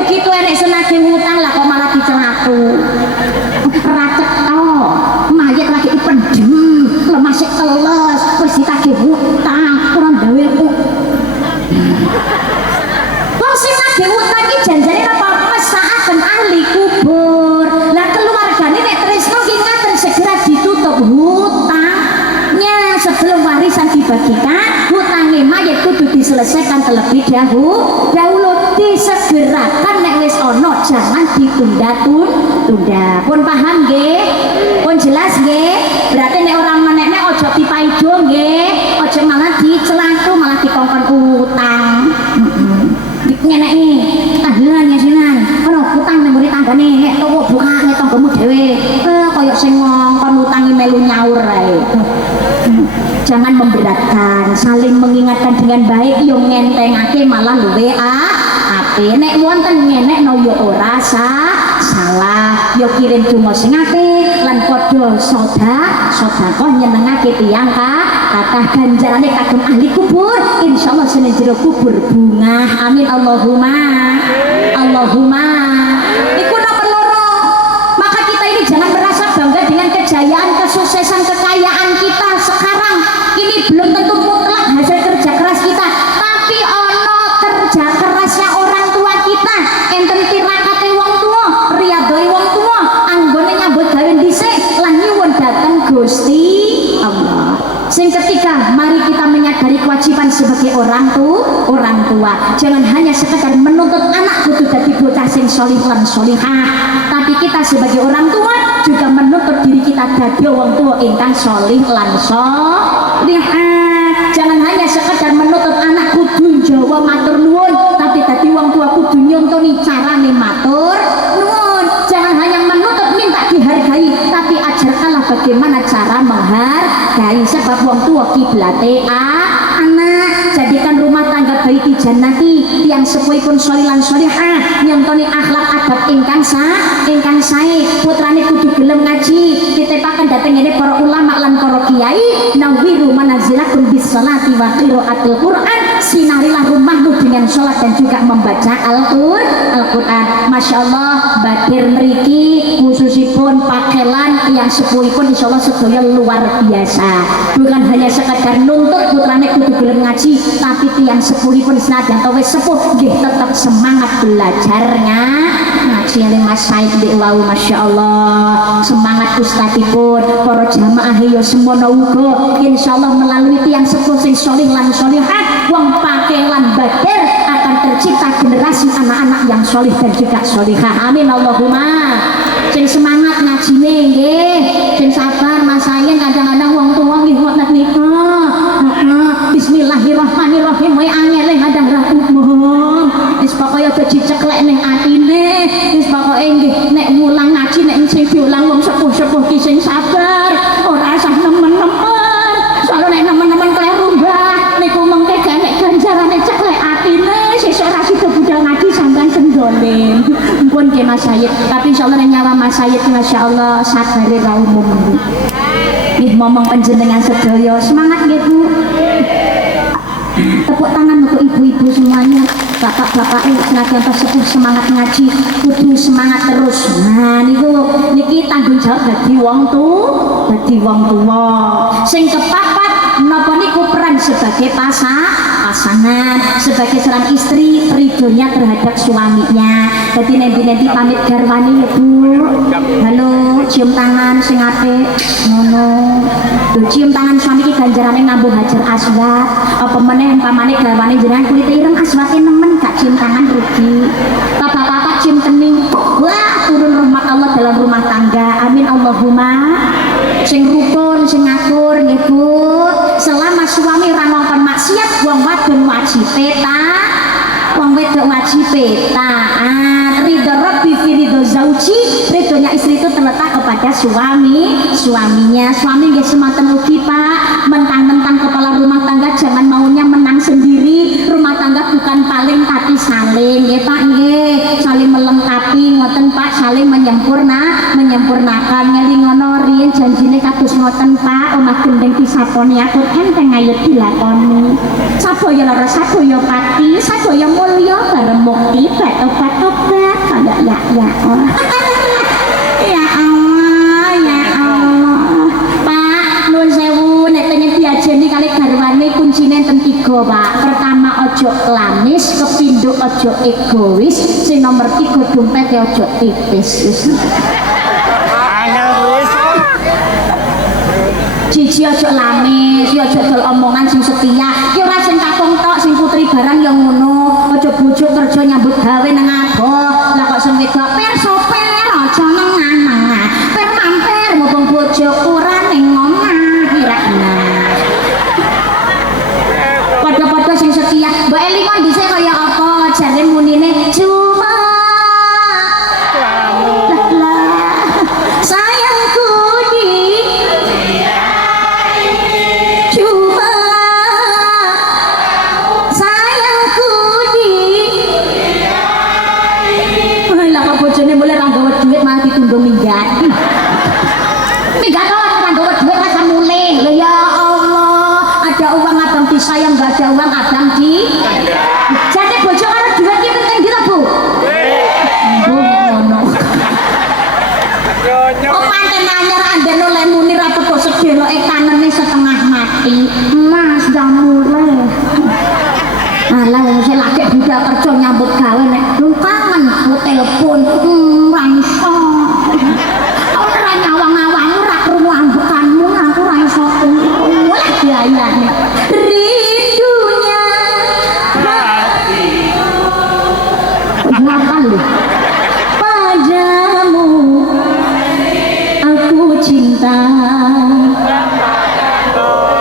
begitu enek senagih hutang lah kok malah dicelaku racet to mayit lagi dipendem lemah sik teles wis ditagih hutang kurang gawe wong sing nagih hutang iki janjane napa mesakaken ahli kubur lah keluargane nek tresno ki ngaten segera ditutup hutangnya sebelum warisan dibagikan hutangnya mayit kudu diselesaikan terlebih dahulu disegerakan nek wis ono jangan ditunda-tunda pun paham nggih pun jelas nggih berarti nek orang menekne ojo dipaido nggih ojo malah dicelaku malah dikongkon utang ngeneki tahlilan ya sinan ono utang nang ngene tanggane nek tuwa bukane tanggamu dhewe koyo sing ngongkon utangi melu nyaur ae jangan memberatkan saling mengingatkan dengan baik yo ngentengake malah luwe apik nek wonten ngenekno yo ora salah yo kirim donga sing apik lan padha sedekah nyenengake tiyang kathah ganjarane kagem ahli kubur insyaallah seneng jero kubur bunga amin Allahumma iku nomor loro maka kita ini jangan merasa bangga dengan kejayaan kesuksesan kekayaan kita sekarang ini belum tentu mutlak hasil kerja keras kita tapi ono kerja kerasnya orang tua kita enten tirakate wong tua riyadhoi wong tua anggone nyambut gawe dhisik lan nyuwun dhateng Gusti Allah sing ketiga mari kita menyadari kewajiban sebagai orang tua jangan hanya sekedar menuntut anak kudu dadi bocah sing sholih lan sholihah tapi kita sebagai orang tua juga menuntut diri kita dadi wong tua ingkang sholih lan sholihah jangan hanya sekedar menuntut anak kudu jawa matur nuwun tapi dadi wong tua kudu nyontoni carane matur nuwun jangan hanya menuntut minta dihargai tapi ajarkanlah bagaimana cara menghargai sebab wong tua kiblate anak jadikan rumah tangga baiti jannati yang sepuhipun sholilan sholihah nyontoni akhlak adab ingkang sae putrane kudu gelem ngaji titepaken dhateng ngene para ulama lan para kiai nawiru manazilakum bis sholati wa qiraatil Qur'an sinarilah rumahmu dengan sholat dan juga membaca Al-Quran Masya Allah badir mriki khususipun pakelan yang sepuhipun insya Allah sedaya luar biasa bukan hanya sekadar nuntut putrane kudu gelem ngaji tapi tiang sepuhipun senajan wis sepuh nggih tetap semangat belajarnya ngaji eling Mas Said di wau Masya Allah semangat ustadipun para jamaah yo semono uga insyaallah melalui tiang sepuh sing sholih lan sholihah wong pakelan badir akan tercipta generasi anak-anak yang sholih dan juga sholihah amin Allahumma sing semangat ngajine nggih sing sabar Mas Sayen kadang-kadang wong tuwa nggih ngoten niku bismillahirrahmanirrahim wae angel kadang ra umum wis pokoke aja diceklek ning atine wis pokoke nggih nek mulang ngaji nek sing diulang wong sepuh-sepuh ki sing sabar ora usah nemen-nemen soalnya nek nemen-nemen kleru mbah niku mengke nek ganjarane ceklek atine sesuk ora sida budal ngaji sampean sendolin pun nggih Mas Sayyid tapi insyaallah nek nyawa Mas Sayyid masyaallah sabare ra umum nggih momong panjenengan sedaya semangat nggih Bu tepuk tangan untuk ibu-ibu semuanya bapak-bapak senajan sepuh semangat ngaji kudu semangat terus nah niki tanggung jawab dadi wong tuwa sing kepapat napa niku peran sebagai pasangan sebagai seorang istri ridhonya terhadap suaminya jadi nanti pamit garwani ya Bu halo cium tangan sing apik ngono cium tangan suami ki ganjarane ngambung hajar aswad apa meneh umpamane garwane jenengan kulit ireng aswate nemen gak cium tangan rugi bapak-bapak cium kening wah turun rahmat Allah dalam rumah tangga amin Allahumma sing rukun sing ngatur nggih Bu selama suami ra ngongkon maksiat wong wadon wajib wong wedok wajib taat ridho rabbi fi ridho zauji ridhonya istri itu terletak kepada suaminya suami nggih semanten ugi Pak mentang-mentang kepala rumah tangga jangan maunya menang sendiri rumah tangga bukan paling tapi saling nggih Pak nggih saling melengkapi sapone atur enteng ayo dilakoni. Sabaya lara sabaya pati, sabaya mulya bareng mukti obat-obat kaya ya. Ya Allah, ya Allah. Pak, nuwun sewu nek pengen diajeni kali garwane kuncine enten 3, Pak. Pertama ojo lamis, kepindho ojo egois, sing nomor 3 dompete ojo tipis. Siji ojo lamis, ya ojo dol omongan sing setia. Ki ora sing kakung tok, sing putri barang ya ngono. Ojo bojo kerja nyambut gawe nang aboh. Lah kok sing wedok per aja nengah-nengah. Per mampir mumpung bojo kurang ning omah kira-kira. Padha-padha sing setia. Mbak Eli kok dhisik kaya apa? Jare munine cuma sayangku di cuma sayangku di lah kok bojone mulai ra gawe duit malah ditunggu minggat kok ra gawe duit rasa mulih lho ya Allah ada uang abang disayang gak ada uang abang di jadi bojo karo duit ki penting gitu Bu ngono oh panten anyar andene oleh muni ra teko sedeloke kanene setengah mati Mas dah mulai alah wong sing lagi budal kerja nyambut gawe nek kangen ku telepon ra iso ora nyawang-awang ora krungu ambekanmu aku ra iso oleh biayane rindunya hati padamu aku cinta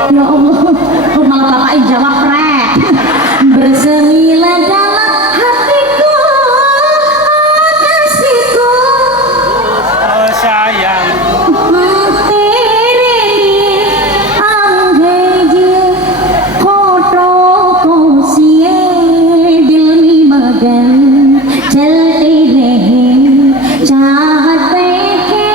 ya Allah kok malah bapaknya jawab rek bersemilah dalam hatiku oh kasihku Oh sayang तेरे अंगेजे फोटो को सिए दिल में मगन चलते रहे चाहते के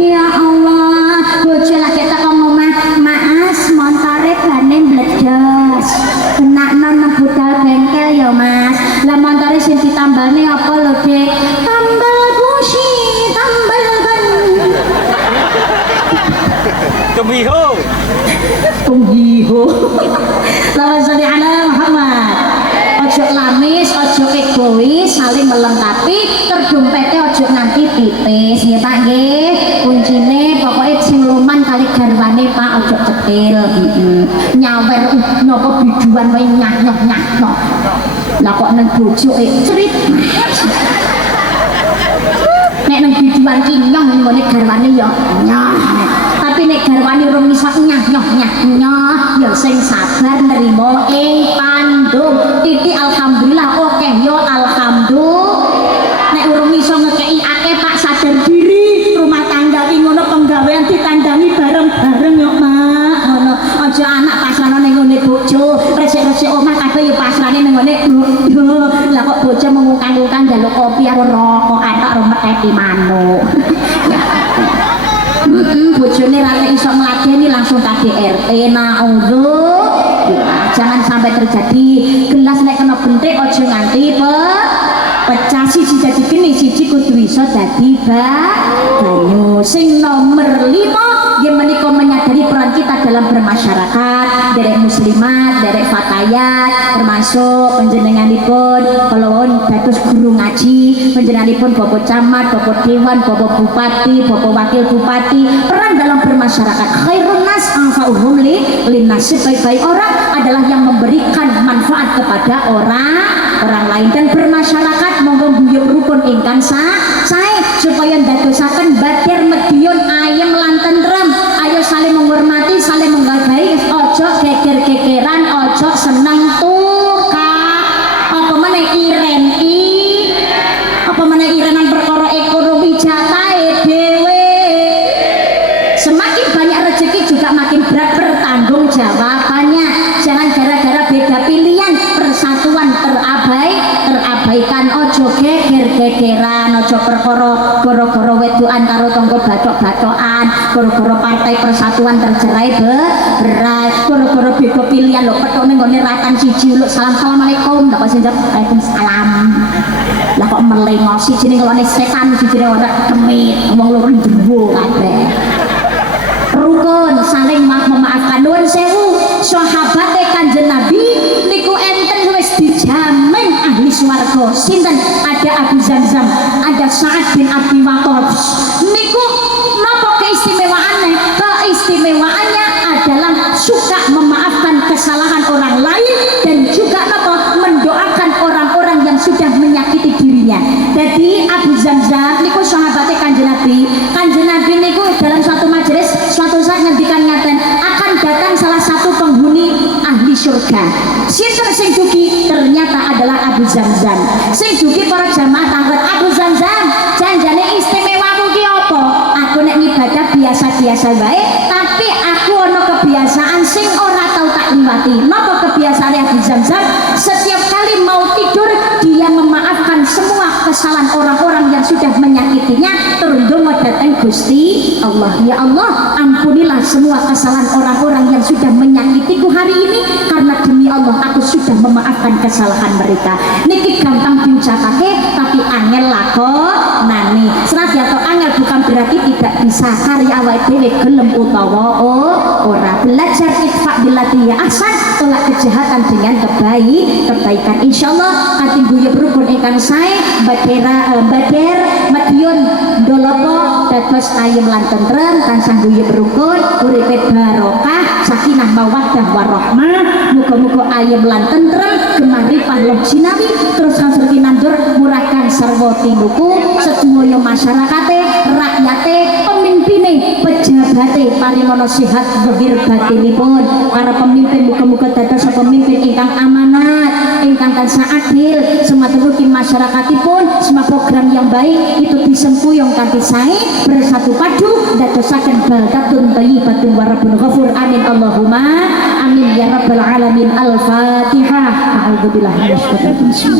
ya Allah bojo lagi teko omah Mas montore bane mbledos kenakno nang budal bengkel ya Mas lah montore sing ditambane apa lho Dek tambal busi tambal ban Kebiho tunggiho lawan sali ala Muhammad ojo lamis ojo egois saling melengkapi terdompete ojo nganti tipis nggih Pak nggih kuncine pokoknya sing luman kali garwane Pak ojo cetil nyawer napa biduan wae nyah-nyah lah kok nang bojo cerit nek nang biduan ki nyong ngene garwane ya nyah tapi nek garwane urung iso nyah ya sing sabar nerima ing pandum titik alhamdulillah oke yo alhamdulillah nek urung iso ngekeki akeh Pak sadar diri rumah tangga ki ngono penggawean ditandangi bareng-bareng yo Mak ngono aja anak pasrane ning ngene bojo resik-resik omah kabeh yo pasrane ning ngene lah kok bojo mengungkang-ungkang njaluk kopi karo rokok atok rumeteti manuk bojone ra iso ngladeni langsung KDRT jangan sampai terjadi gelas nek kena bentik aja nganti pecah siji dadi geni siji kudu iso dadi banyu sing nomor 5 nggih menika menyadari peran kita dalam bermasyarakat derek muslimat derek fatayat termasuk panjenenganipun kalawan dados guru ngaji panjenenganipun Bapak Camat Bapak Dewan Bapak Bupati Bapak Wakil Bupati peran dalam bermasyarakat khairun nas anfa'uhum linnas sebaik-baik orang adalah yang memberikan manfaat kepada orang lain dan bermasyarakat monggo guyub rukun ingkang sae supaya ndadosaken badir medhiyun ayem lan tentrem ayo saling menghormati saling menghargai ojo geger-gegeran ojo seneng tukang apa meneh irenan perkara ekonomi jatahe dhewe semakin banyak rezeki juga makin berat bertanggung jawabannya jangan gara-gara beda tonggo-tonggoan karo tonggo bacok-bacokan, gara-gara Partai Persatuan tercerai berai, gara-gara beda pilihan lho petone nggone ratan siji lho salam-assalamualaikum tak sing jawab waalaikumsalam. Lah kok melengo siji ning ngelone setan siji ora kemit wong loro jembo kabeh. Rukun saling memaafkan. Nuwun sewu sahabate Kanjeng Nabi niku enten wis dijamin ahli swarga. Sinten? Ada Abu Zamzam, ada Sa'ad bin Abi Waqqas. Niku napa keistimewaannya? Keistimewaannya adalah suka memaafkan kesalahan orang lain dan juga napa mendoakan orang-orang yang sudah menyakiti dirinya. Jadi Abu Zamzam niku sahabate Kanjeng Nabi. Kanjeng Nabi niku dalam suatu majelis suatu saat ngendikan ngaten akan datang salah satu penghuni ahli surga. Sinten sing dugi? Ternyata adalah Abu Zamzam. Sing dugi para jamaah tanglet Abu Zamzam, janjane istimewamu ki apa? Aku nek ibadah biasa-biasa wae, tapi aku ono kebiasaan sing ora tau tak liwati. Napa kebiasaan Abu Zamzam? Setiap kali mau tidur dia memaafkan semua kesalahan orang-orang yang sudah menyakitinya. Terundung datang Gusti Allah, ya Allah ampunilah semua kesalahan orang-orang yang sudah menyakitiku hari ini, karena demi Allah aku sudah memaafkan kesalahan mereka. Niki gampang diucapake tapi angel lakonane. Senadyan angel bukan berarti tidak bisa karya awake dhewe gelem utawa ora. Belajar itfa billati ya ahsan, tolak kejahatan dengan kebaikan. Insyaallah kanthi guyub rukun ingkang sae bader Madiun Dolopo dados ayem lan tentrem tansah guyub rukun uripe barokah sakinah mawaddah warahmah. Muga-muga ayem lan tentrem gemaripah loh jinawi terus langsung nandur murahkan sarwa tinuku sedaya masyarakate rakyate pemimpine pejabate paringono sehat zahir batinipun. Para pemimpin muga-muga dados pemimpin ingkang amanat, ingkang tansah adil, sumadugi masyarakatipun semua program yang baik itu disempuyung kanthi sae bersatu padu dadosaken baldatun thayyibatun wa rabbun ghafur. Amin Allahumma amin ya rabbal alamin. Al-Fatihah. A'udzubillahi minasyaitonir rajim.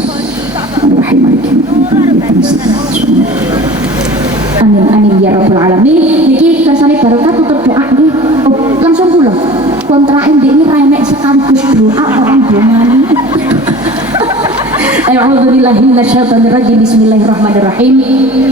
Amin amin ya rabbal alamin. Niki kersane barokah tutup doa nggih. Oh, langsung kula. Kontraen ini ra enek sekaligus doa orang dongani. A'udzubillahi minasyaitonir rajim. Bismillahirrahmanirrahim.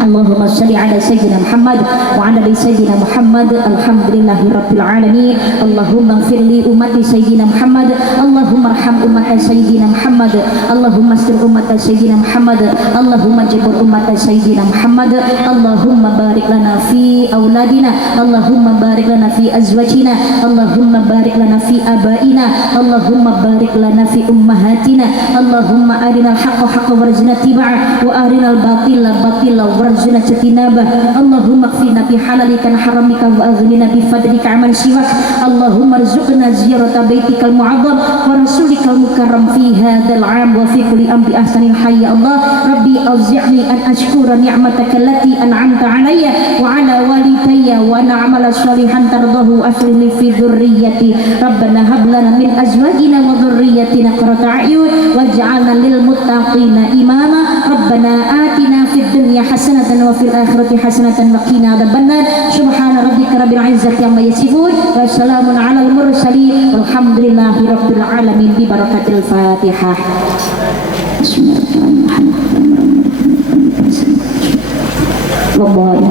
Allahumma shalli ala sayyidina Muhammad wa ala ali sayyidina Muhammad. Alhamdulillahirabbil alamin. Allahumma ighfir li ummati sayyidina Muhammad. Allahumma arham ummata sayyidina Muhammad. Allahumma astir ummata sayyidina Muhammad. Allahumma jibur ummata sayyidina Muhammad. Allahumma barik lana fi auladina. Allahumma barik lana fi azwajina. Allahumma barik lana fi abaina. Allahumma barik lana fi ummahatina. Allahumma arinal haqqa haqqa warzuqna tibaa wa arinal batila batila warzuqna jatinabah. Allahumma qfina bi halalika haramika wa aghnina bi fadlika aman siwak. Allahumma rzuqna ziyarata baitikal mu'azzam wa rasulikal mukarram fi hadzal 'am wa fi kulli am bi ahsanil hayya Allah. Rabbi auzi'ni an ashkura ni'mataka allati an'amta 'alayya wa 'ala walidayya wa an a'mala shalihan tardahu aslih fi dhurriyyati. Rabbana hab lana min azwajina wa dhurriyyatina qurrata a'yun waj'alna lil muttaqina imama. Rabbana atina fid dunya hasanatan wa fil akhirati hasanatan wa qina adzabannar. Subhana rabbika rabbil izzati amma yasifun wa salamun alal mursalin walhamdulillahi rabbil alamin bi barakatil Fatihah.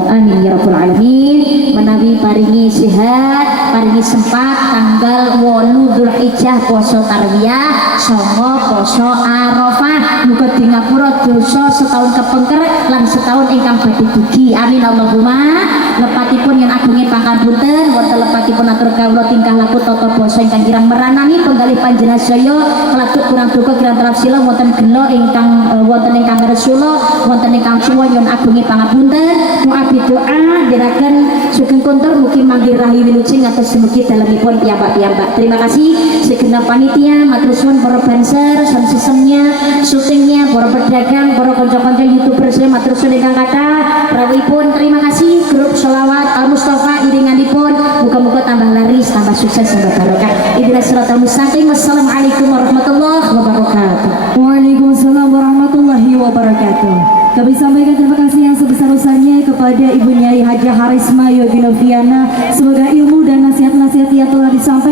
Amin ya rabbal alamin. Menawi paringi sehat, paringi sempat tanggal 8 Dzulhijjah poso tarwiyah, 9 poso Arafah. Muga di ngapura dosa setahun kepengker lan setahun ingkang badhe dugi. Amin Allahumma. Lepatipun yang agunge pangapunten, wonten lepatipun atur kawula tingkah laku tata basa ingkang kirang meranani penggalih panjenengan saya kelakut kurang duka kirang terapsila wonten gelo ingkang wonten ingkang resula wonten ingkang suwun agunge pangapunten. Muabi doa diraken sugeng kontur mugi manggi rahi wilucing atas mugi dalemipun piyambak-piyambak. Terima kasih segenap panitia, matur suwun para banser, sound systemnya, syutingnya, para pedagang, para kanca-kanca YouTuber saya matur suwun ingkang kathah. Rawuhipun terima kasih grup sholawat Al Mustafa iringanipun muga-muga tambah laris, tambah sukses, tambah barokah. Ihdinas siratal mustaqim. Wassalamualaikum warahmatullahi wabarakatuh. Waalaikumsalam warahmatullahi wabarakatuh. Kami sampaikan terima kasih yang sebesar-besarnya kepada kepada Ibu Nyai Hajah Harisma Yoginoviana. Semoga ilmu dan nasihat-nasihat yang telah disampaikan